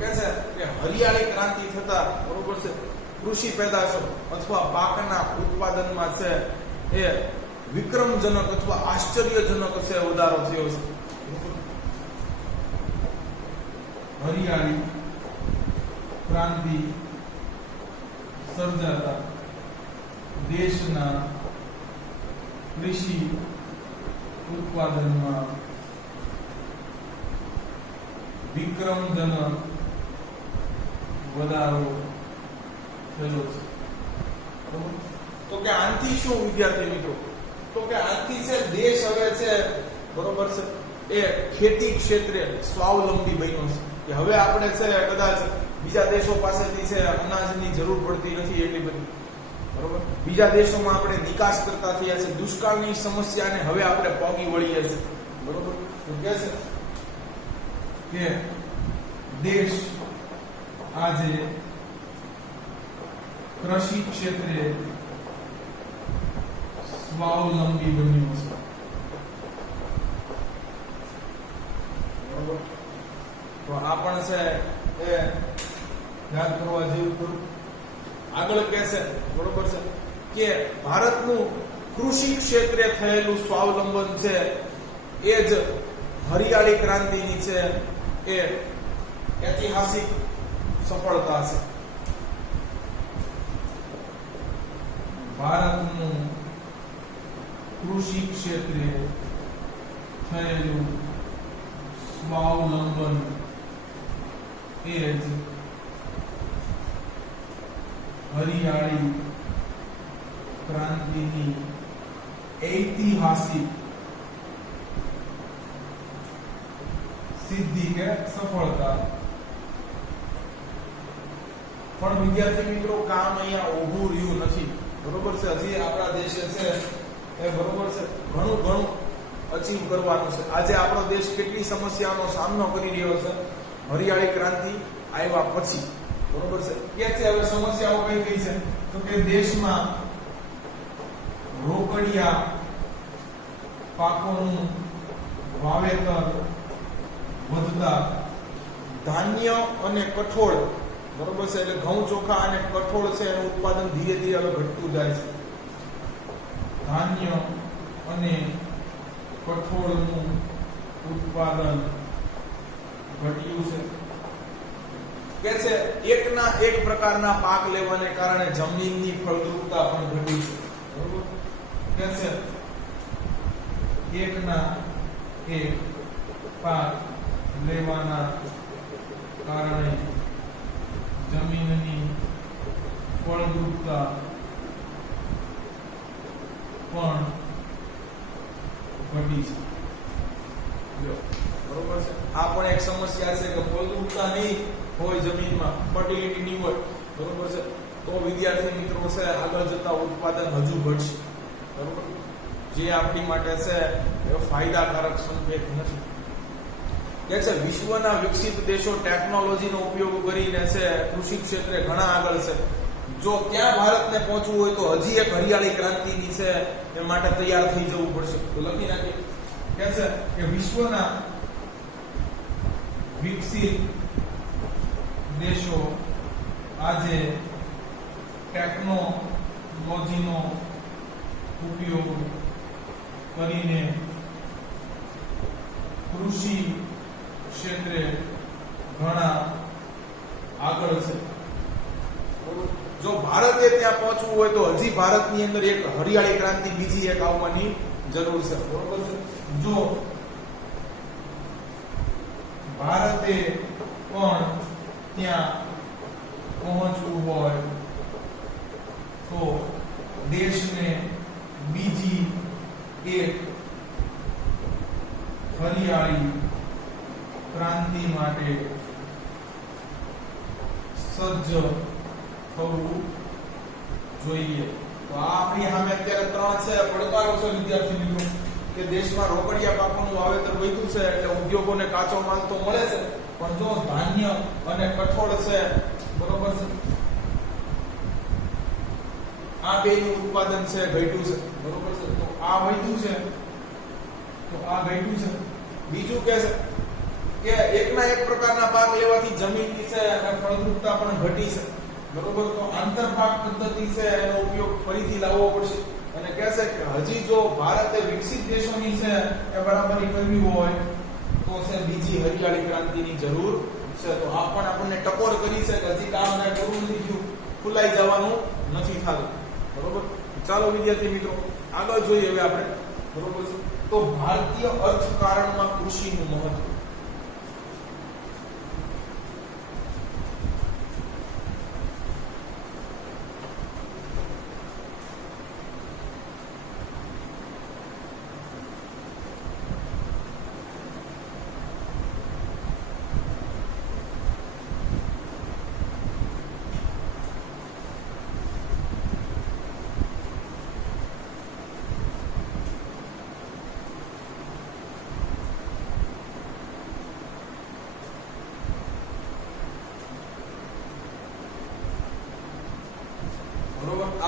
કે છે કે હરિયાળી ક્રાંતિ થતા બરોબર છે કૃષિ પેદાશો અથવા પાકના ઉત્પાદનમાં છે એ વિક્રમજનક અથવા આશ્ચર્યજનક છે વધારો થયો છે. હરિયાળી ક્રાંતિ સર્જાતા દેશના કૃષિ ઉત્પાદનમાં વિક્રમજનક વધારો થયેલો છે. તો કે આનાથી શું વિદ્યાર્થી મિત્રો? તો કે આનાથી છે દેશ હવે છે બરોબર છે એ ખેતી ક્ષેત્રે સ્વાવલંબી બન્યો છે કે હવે આપણે છે કદાચ બીજા દેશો પાસેથી છે અનાજની જરૂર પડતી નથી એટલી બધી, બરોબર. બીજા દેશોમાં આપણે નિકાસ કરતા થયા છે, દુષ્કાળની સમસ્યાને હવે આપણે પોગી વળીએ છીએ, બરોબર. તો કે છે કે દેશ આજે કૃષિ ક્ષેત્રે સ્વાવલંબી બન્યો છે. તો આ પણ છે એ યાદ કરવા જેવું ખરું. આગળ કે છે બરોબર છે કે ભારતનું કૃષિ ક્ષેત્રે થયેલું સ્વાવલંબન છે એ જ હરિયાળી ક્રાંતિની છે એ ઐતિહાસિક સફળતા છે. ભારતનું કૃષિ ક્ષેત્રે થયેલું સ્વાવલંબન એ જ હરિયાળી ક્રાંતિની ઐતિહાસિક સિદ્ધિ કે સફળતા. પણ વિદ્યાર્થી મિત્રો કામ અહીંયા ઊભું રહ્યું નથી, બરોબર છે. હજી આપણા દેશે છે એ બરોબર છે ઘણું અચીવ કરવાનું છે. આજે આપણો દેશ કેટલી સમસ્યાનો સામનો કરી રહ્યો છે હરિયાળી ક્રાંતિ આવ્યા પછી, બરોબર છે. કે છે હવે સમસ્યાઓ કઈ કઈ છે? તો કે દેશમાં રોકડિયા પાકોનું વાવેતર વધતા ધાન્ય અને કઠોળ, બરોબર છે, એટલે ઘઉં ચોખા અને કઠોળ છે એનું ઉત્પાદન ધીરે ધીરે હવે ઘટતું જાય છે. ધાન્ય અને કઠોળનું ઉત્પાદન ઘટ્યું છે. કે છે એકના એક પ્રકારના પાક લેવાને કારણે જમીનની ફળદ્રુપતા પણ ઘટી છે, બરોબર. કે છે એકના એક પાક લેવાના કારણે જમીનની ફળદ્રુપતા પણ ઘટી છે. બરોબર છે. આ પણ એક સમસ્યા છે કે ફળદ્રુપતા નહીં હોય જમીનમાં, ફર્ટિલિટી નહીં હોય, બરોબર છે, તો વિદ્યાર્થી મિત્રો છે આગળ જતા ઉત્પાદન હજુ ઘટશે, બરોબર. જે આપણી માટે છે એ ફાયદાકારક સંકેત નથી. કે છે વિશ્વના વિકસિત દેશો ટેકનોલોજીનો ઉપયોગ કરીને છે કૃષિ ક્ષેત્રે ઘણા આગળ છે. જો ત્યાં ભારતને પહોંચવું હોય તો હજી એક હરિયાળી ક્રાંતિની છે એ માટે તૈયાર થઈ જવું પડશે. તો લખી નાખીએ કે છે કે વિશ્વના વિકસિત દેશો આજે ટેકનોલોજીનો ઉપયોગ કરીને કૃષિ ક્ષેત્રે ઘણા આગળ છે. જો ભારતે ત્યાં પહોંચવું હોય તો હજી ભારતની અંદર એક હરિયાળી ક્રાંતિ બીજી એક આવવાની જરૂર છે. બરોબર છે. જો ભારતે પણ ત્યાં પહોંચવું હોય તો દેશને બીજી એક હરિયાળી ક્રાંતિ માટે સજ્જ થવું જોઈએ. તો આ આપણી સામે અત્યારે ત્રણ છે પડકારો છે વિદ્યાર્થી મિત્રો, કે દેશમાં રોકડિયા પાકોનું વાવેતર વધ્યું છે એટલે ઉદ્યોગોને કાચો માલ તો મળે છે, પણ જો ધાન્ય અને કઠોળ છે, બરોબર છે, આ બેનું ઉત્પાદન છે ઘટ્યું છે. બરોબર છે. તો આ વધ્યું છે તો આ ઘટ્યું છે. બીજું કે છે કે એકના એક પ્રકારના પાક લેવાથી જમીનની છે અને ફળદ્રુપતા પણ ઘટી છે. બરોબર. તો આંતરપાક પદ્ધતિ છે એનો ઉપયોગ ફરીથી લાવવો પડશે. અને કહે છે કે હજી જો ભારતે વિકસિત દેશોની છે એ બરાબરી કરવી હોય તો છે બીજી હરિયાળી ક્રાંતિની જરૂર છે. તો આ પણ આપણને ટકોર કરી છે કે હજી કામ ના કરવું નથી થયું, ફૂલાઈ જવાનું નથી થતું. બરોબર. ચાલો વિદ્યાર્થી મિત્રો આગળ જોઈએ હવે આપણે. બરોબર છે. તો ભારતીય અર્થકારણમાં કૃષિનું મહત્વ.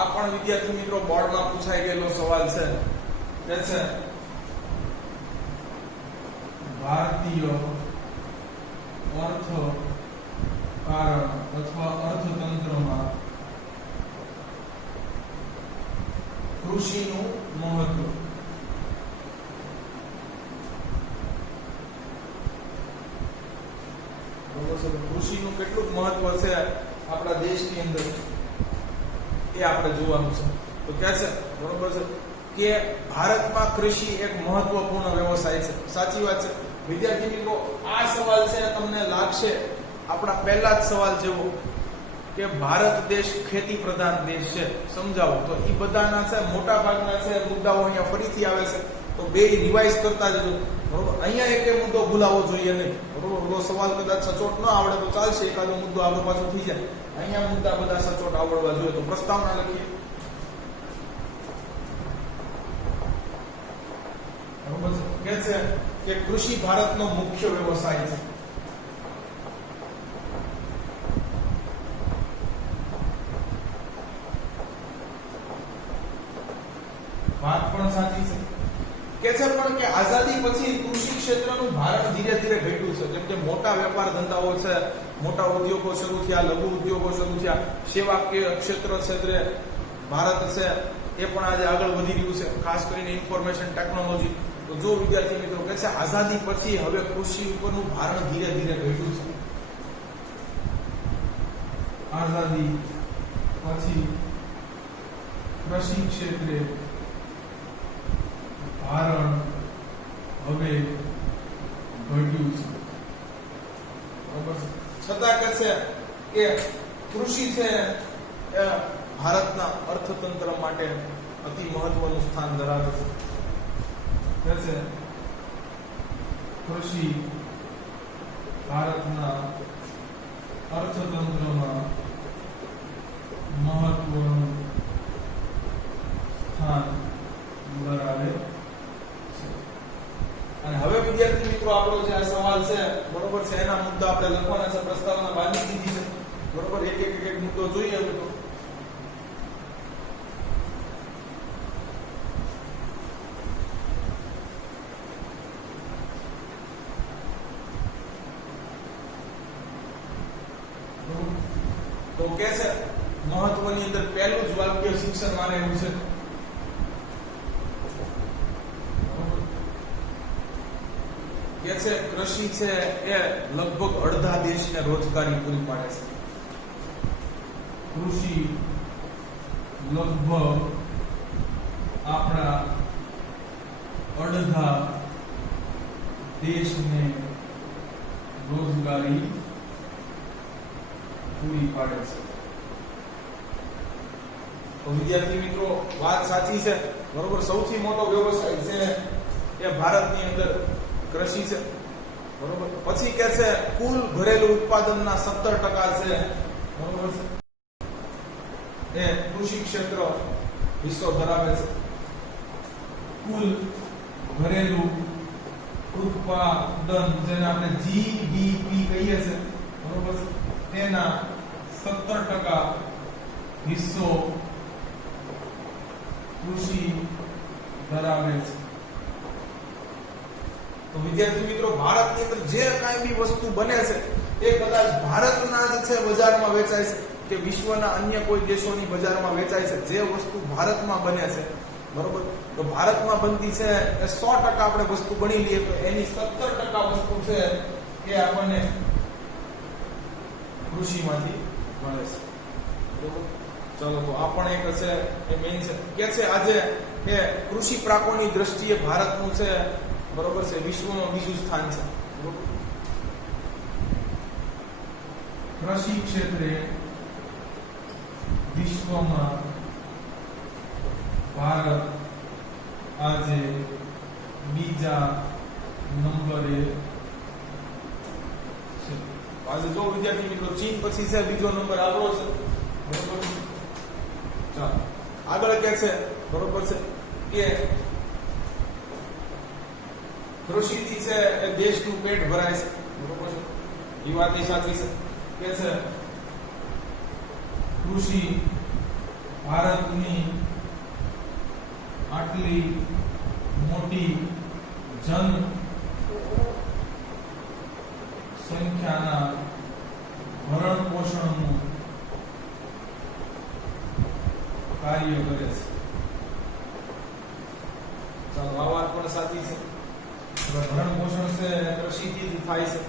આ પણ વિદ્યાર્થી મિત્રો બોર્ડમાં પૂછાઈ ગયેલો સવાલ છે. કે છે ભારતીય અર્થકારણ અથવા અર્થતંત્રમાં કૃષિનું મહત્વ. કૃષિનું કેટલું મહત્વ છે આપણા દેશની અંદર એ આપણે જોવાનું છે. તો કહે છે, બરોબર છે, કે ભારતમાં કૃષિ એક મહત્વપૂર્ણ વ્યવસાય છે. સાચી વાત છે વિદ્યાર્થી મિત્રો. આ સવાલ છે તમને લાગશે આપણા પહેલા જ સવાલ જેવો કે ભારત દેશ ખેતી પ્રધાન દેશ છે. સમજાવો. તો એ બધાના છે મોટા ભાગના છે મુદ્દાઓ અહીંયા ફરીથી આવે છે. તો બે રિવાઇઝ કરતા જજો. બરોબર. અહીંયા એક મુદ્દો ભૂલાવો જોઈએ નહીં. બરોબર. સવાલ કદાચ સચોટ ન આવડે તો ચાલશે, એકાદો મુદ્દો આગળ પાછો થઈ જાય. અહીંયા મુદ્દા બધા સચોટ આવડવા જોઈએ. તો પ્રસ્તાવના લખીએ. બરોબર છે. કે છે કે કૃષિ ભારતનો મુખ્ય વ્યવસાય છે. વાત પણ સાચી છે. કે છે પણ કે આઝાદી પછી કૃષિ ક્ષેત્રનું ભારણ ધીરે ધીરે ઘટ્યું છે. જેમ કે મોટા વેપાર ધંધાઓ છે, મોટા ઉદ્યોગો શરૂ થયા, લઘુ ઉદ્યોગો શરૂ થયા, સેવા ક્ષેત્રે ભારત છે એ પણ આજે આગળ વધી રહ્યું છે, ખાસ કરીને ઇન્ફોર્મેશન ટેકનોલોજી. તો જો વિદ્યાર્થી મિત્રો કહે છે આઝાદી પછી હવે કૃષિ ઉપરનું ભારણ ધીરે ધીરે ઘટ્યું છે. આઝાદી પછી કૃષિ ક્ષેત્રે ભારણ હવે ઘટ્યું છે. બરાબર છે. છતાં કે છે કે કૃષિ છે એ ભારતના અર્થતંત્ર માટે અતિ મહત્વનું સ્થાન ધરાવે છે. કે છે કૃષિ ભારતના અર્થતંત્રમાં મહત્વનું સ્થાન ધરાવે છે. અને હવે વિદ્યાર્થી મિત્રો આપણો જે આ સવાલ છે બરોબર છે એના મુદ્દા આપણે લખવાના છે. પ્રસ્તાવના બાંધી દીધી છે બરોબર. એક એક મુદ્દો જોઈએ હવે તો કે છે મહત્વની અંદર પહેલું જ વાક્ય શિક્ષણ માને એવું છે કે છે કૃષિ છે એ લગભગ અડધા દેશને રોજગારી પૂરી પાડે છે. કૃષિ લગભગ આપણા અડધા દેશને રોજગારી પૂરી પાડે છે. તો વિદ્યાર્થી મિત્રો વાત સાચી છે બરોબર. સૌથી મોટો વ્યવસાય છે એ ભારતની અંદર કૃષિ છે બરોબર. પછી કે છે કુલ ઘરેલું ઉત્પાદનના 17% છે બરોબર છે એ કૃષિ ક્ષેત્ર હિસ્સો ધરાવે છે. કુલ ઘરેલું ઉત્પાદન જેને આપણે જીડીપી કહીએ છીએ બરોબર છે તેના 17% હિસ્સો કૃષિ ધરાવે છે. તો વિદ્યાર્થી મિત્રો ભારતની અંદર જે કાંઈ બી વસ્તુ બને છે એ કદાચ ભારતના જ છે બજારમાં વેચાય છે કે વિશ્વના અન્ય કોઈ દેશોની બજારમાં વેચાય છે. જે વસ્તુ ભારતમાં બને છે બરોબર તો ભારતમાં બનતી છે એ 100% આપણે વસ્તુ બની લઈએ તો એની 17% વસ્તુ છે એ આપણને કૃષિમાંથી મળે છે બરોબર. ચલો તો આ પણ એક છે એ મેઇન છે કે છે આજે એ કૃષિ પાકોની દ્રષ્ટિએ ભારતનું છે બરોબર છે વિશ્વમાં બીજું સ્થાન છે બરોબર. કૃષિ ક્ષેત્રે વિશ્વમાં ભારત આજે બીજા નંબરે છે. આજે જો વિદ્યાર્થી મિત્રો ચીન પછી છે બીજો નંબર આપણો છે બરોબર. ચાલો આગળ કે છે બરોબર છે કે કૃષિથી છે એ દેશનું પેટ ભરાય છે બરોબર છે. એ વાત સાચી છે કે છે કૃષિ ભારતની આટલી મોટી જન સંખ્યાના ભરણ પોષણનું કાર્ય કરે છે. ચાલો આ વાત પણ સાચી છે. ભરણ પોષણ છે કૃષિથી થાય છે.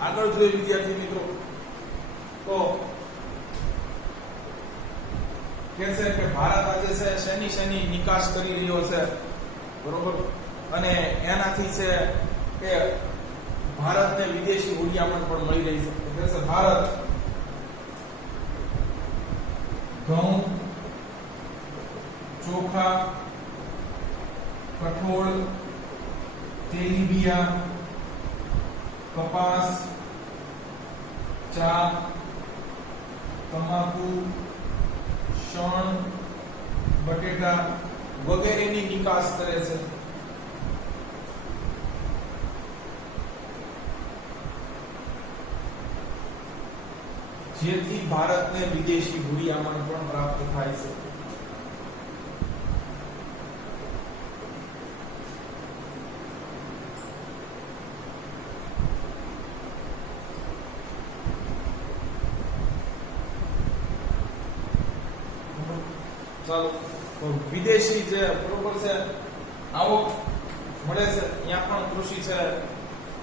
આગળ જોઈએ વિદ્યાર્થી મિત્રો તો કે છે કે ભારત આજે છે શેની નિકાસ કરી રહ્યો છે બરોબર. અને એનાથી છે કે ભારતને વિદેશી હુડિયામણ પણ મળી રહી છે. કે છે ભારત ઘઉં, ચોખા, કઠોળ, તેલીબિયા, કપાસ, ચા, તમાકુ, શણ, બટેટા વગેરેની નિકાસ કરે છે. જેથી ભારતને વિદેશી હુડિયામણ પણ પ્રાપ્ત થાય છે. ચાલો તો વિદેશી જે બરોબર છે આવક મળે છે ત્યાં પણ કૃષિ છે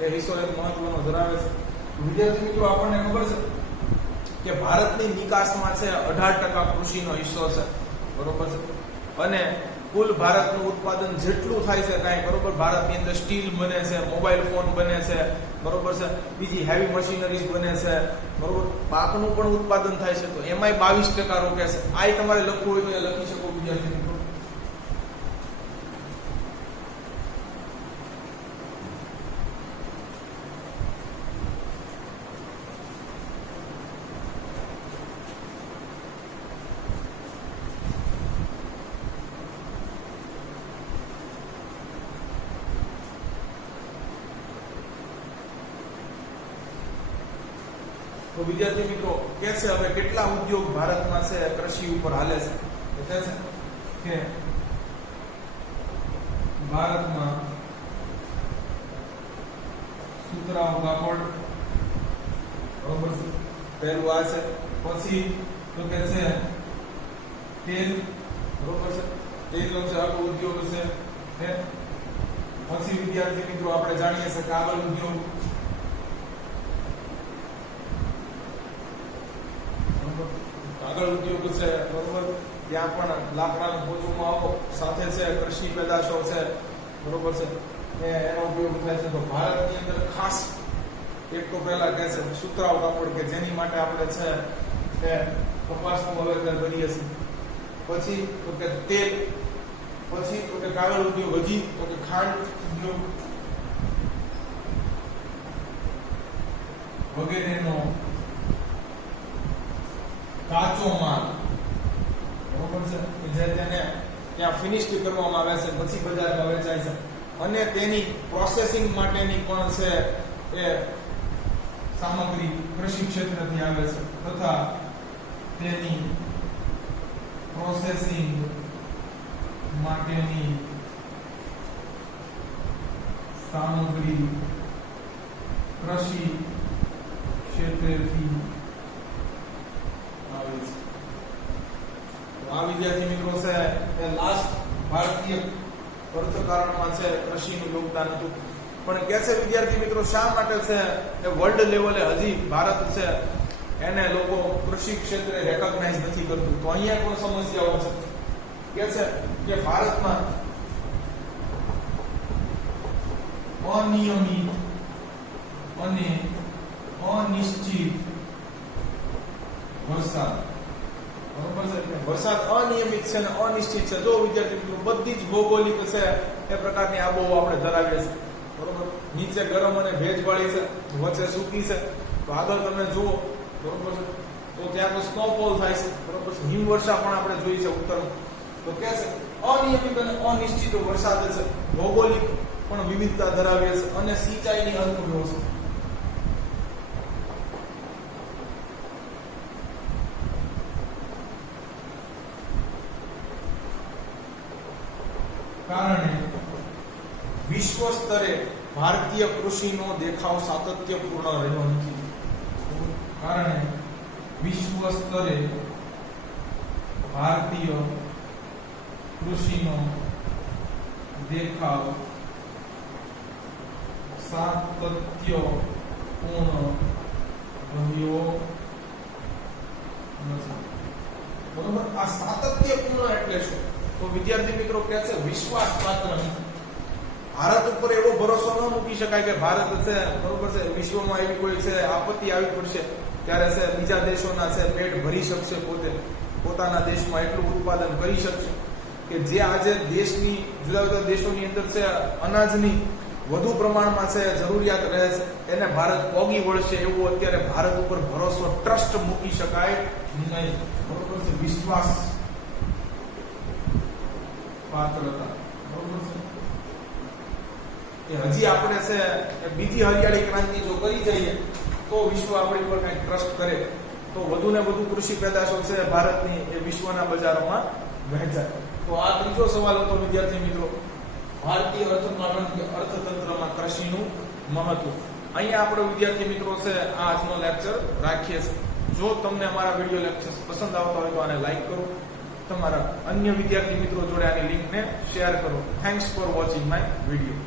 એ હિસ્સો એક મહત્વનો ધરાવે છે. વિદ્યાર્થી મિત્રો આપણને ખબર છે કે ભારતની નિકાસમાં છે 18% કૃષિનો હિસ્સો છે બરોબર છે. અને કુલ ભારતનું ઉત્પાદન જેટલું થાય છે કાંઈ બરોબર ભારતની અંદર સ્ટીલ બને છે, મોબાઈલ ફોન બને છે બરોબર છે, બીજી હેવી મશીનરીઝ બને છે બરોબર, પાકનું પણ ઉત્પાદન થાય છે. તો એમાંય 22% રોકે છે. આ તમારે લખવું હોય તો એ લખી શકો વિદ્યાર્થી મિત્રો. તો વિદ્યાર્થી મિત્રો કે છે હવે કેટલા ઉદ્યોગ ભારતમાં છે કૃષિ ઉપર હાલે છે તો કહે છે કે ભારતમાં સુતરાઉ કાપડ બરોબર છે પહેલું આ છે પછી તો કે છે તેલ બરોબર છે તેલનો છે આખો ઉદ્યોગ છે પછી વિદ્યાર્થી મિત્રો આપણે જાણીએ છીએ કાગળ ઉદ્યોગ કાગળ ઉદ્યોગ છે બરોબર ત્યાં પણ લાકડાનો પોચો માવો સાથે છે કૃષિ પેદાશો છે બરોબર છે એનો ઉપયોગ થાય છે તો ભારતની અંદર ખાસ એક તો પહેલા કહે છે સુતરાઉ કાપડ કે જેની માટે આપણે છે કે કપાસનું વાવેતર કરીએ છીએ પછી તો કે તેલ પછી તો કે કાગળ ઉદ્યોગ હજી તો કે ખાંડ ઉદ્યોગ વગેરેનો કાચો માલ બરોબર છે જે તેને ત્યાં ફિનિશ્ડ કરવામાં આવે છે પછી બજારમાં વેચાય છે અને તેની પ્રોસેસિંગ માટેની પણ છે એ સામગ્રી કૃષિ ક્ષેત્રથી આવે છે તથા તેની પ્રોસેસિંગ માટેની સામગ્રી કૃષિ ક્ષેત્રથી આવે છે. આ વિદ્યાર્થી મિત્રો છે એ લાસ્ટ ભારતીય અર્થકારણમાં છે કૃષિનું યોગદાન હતું પણ કે છે વિદ્યાર્થી મિત્રો શા માટે છે એ વર્લ્ડ લેવલે હજી ભારત છે એને લોકો કૃષિ ક્ષેત્રે રેકોગ્નાઇઝ નથી કરતું તો અહીંયા પણ સમસ્યાઓ છે કે છે કે ભારતમાં અનિયમિત અને અનિશ્ચિત વરસાદ બરોબર છે વરસાદ અનિયમિત છે અને અનિશ્ચિત છે જો વિદ્યાર્થી મિત્રો બધી જ ભૌગોલિક છે એ પ્રકારની આબોહવા આપણે ધરાવીએ છીએ બરોબર નીચે ગરમ અને ભેજવાળી છે વચ્ચે સૂકી છે તો આગળ તમે જુઓ બરોબર છે તો ત્યાં તો સ્નોફોલ થાય છે બરોબર છે હિમવર્ષા પણ આપણે જોઈ છે ઉત્તરમાં તો કે છે અનિયમિત અને અનિશ્ચિત વરસાદ છે ભૌગોલિક પણ વિવિધતા ધરાવે છે અને સિંચાઈની અર્થવ્યવસ્થા કારણે વિશ્વ સ્તરે ભારતીય કૃષિનો દેખાવ સાતત્યપૂર્ણ રહ્યો નથી કારણે વિશ્વ સ્તરે ભારતીય કૃષિનો દેખાવ સાતત્યપૂર્ણ રહ્યો નથી બરોબર આ સાતત્યપૂર્ણ એટલે શું તો વિદ્યાર્થી મિત્રો કહે છે વિશ્વાસપાત્ર ભારત ઉપર એવો ભરોસો ન મૂકી શકાય કે ભારત છે બરોબર છે વિશ્વમાં એવી કોઈ છે આપત્તિ આવી પડશે ત્યારે છે બીજા દેશોના છે પેટ ભરી શકશે પોતાના દેશમાં એટલું ઉત્પાદન કરી શકશે કે જે આજે દેશની જુદા જુદા દેશોની અંદર છે અનાજની વધુ પ્રમાણમાં છે જરૂરિયાત રહે છે એને ભારત પોગી વળશે એવું અત્યારે ભારત ઉપર ભરોસો ટ્રસ્ટ મૂકી શકાય નહીં બરોબર છે વિશ્વાસ પાત્રતા બરોબર છે કે હજી આપણે છે બીજી હરિયાળી ક્રાંતિ જો કરી જઈએ તો વિશ્વ આપણી પર કંઈક ટ્રસ્ટ કરે તો વધુ ને વધુ કૃષિ પેદાશો છે ભારતની એ વિશ્વના બજારોમાં વહેંચાય તો આ ત્રીજો સવાલ હતો વિદ્યાર્થી મિત્રો ભારતીય અર્થતંત્રમાં કૃષિનું મહત્વ અહીંયા આપણો વિદ્યાર્થી મિત્રો છે આ આજનો લેક્ચર રાખીએ છીએ જો તમને અમારા વિડીયો લેક્ચર્સ પસંદ આવતા હોય તો આને લાઈક કરો તમારા અન્ય વિદ્યાર્થી મિત્રો જોડે આની લિંકને શેર કરો thanks for watching my video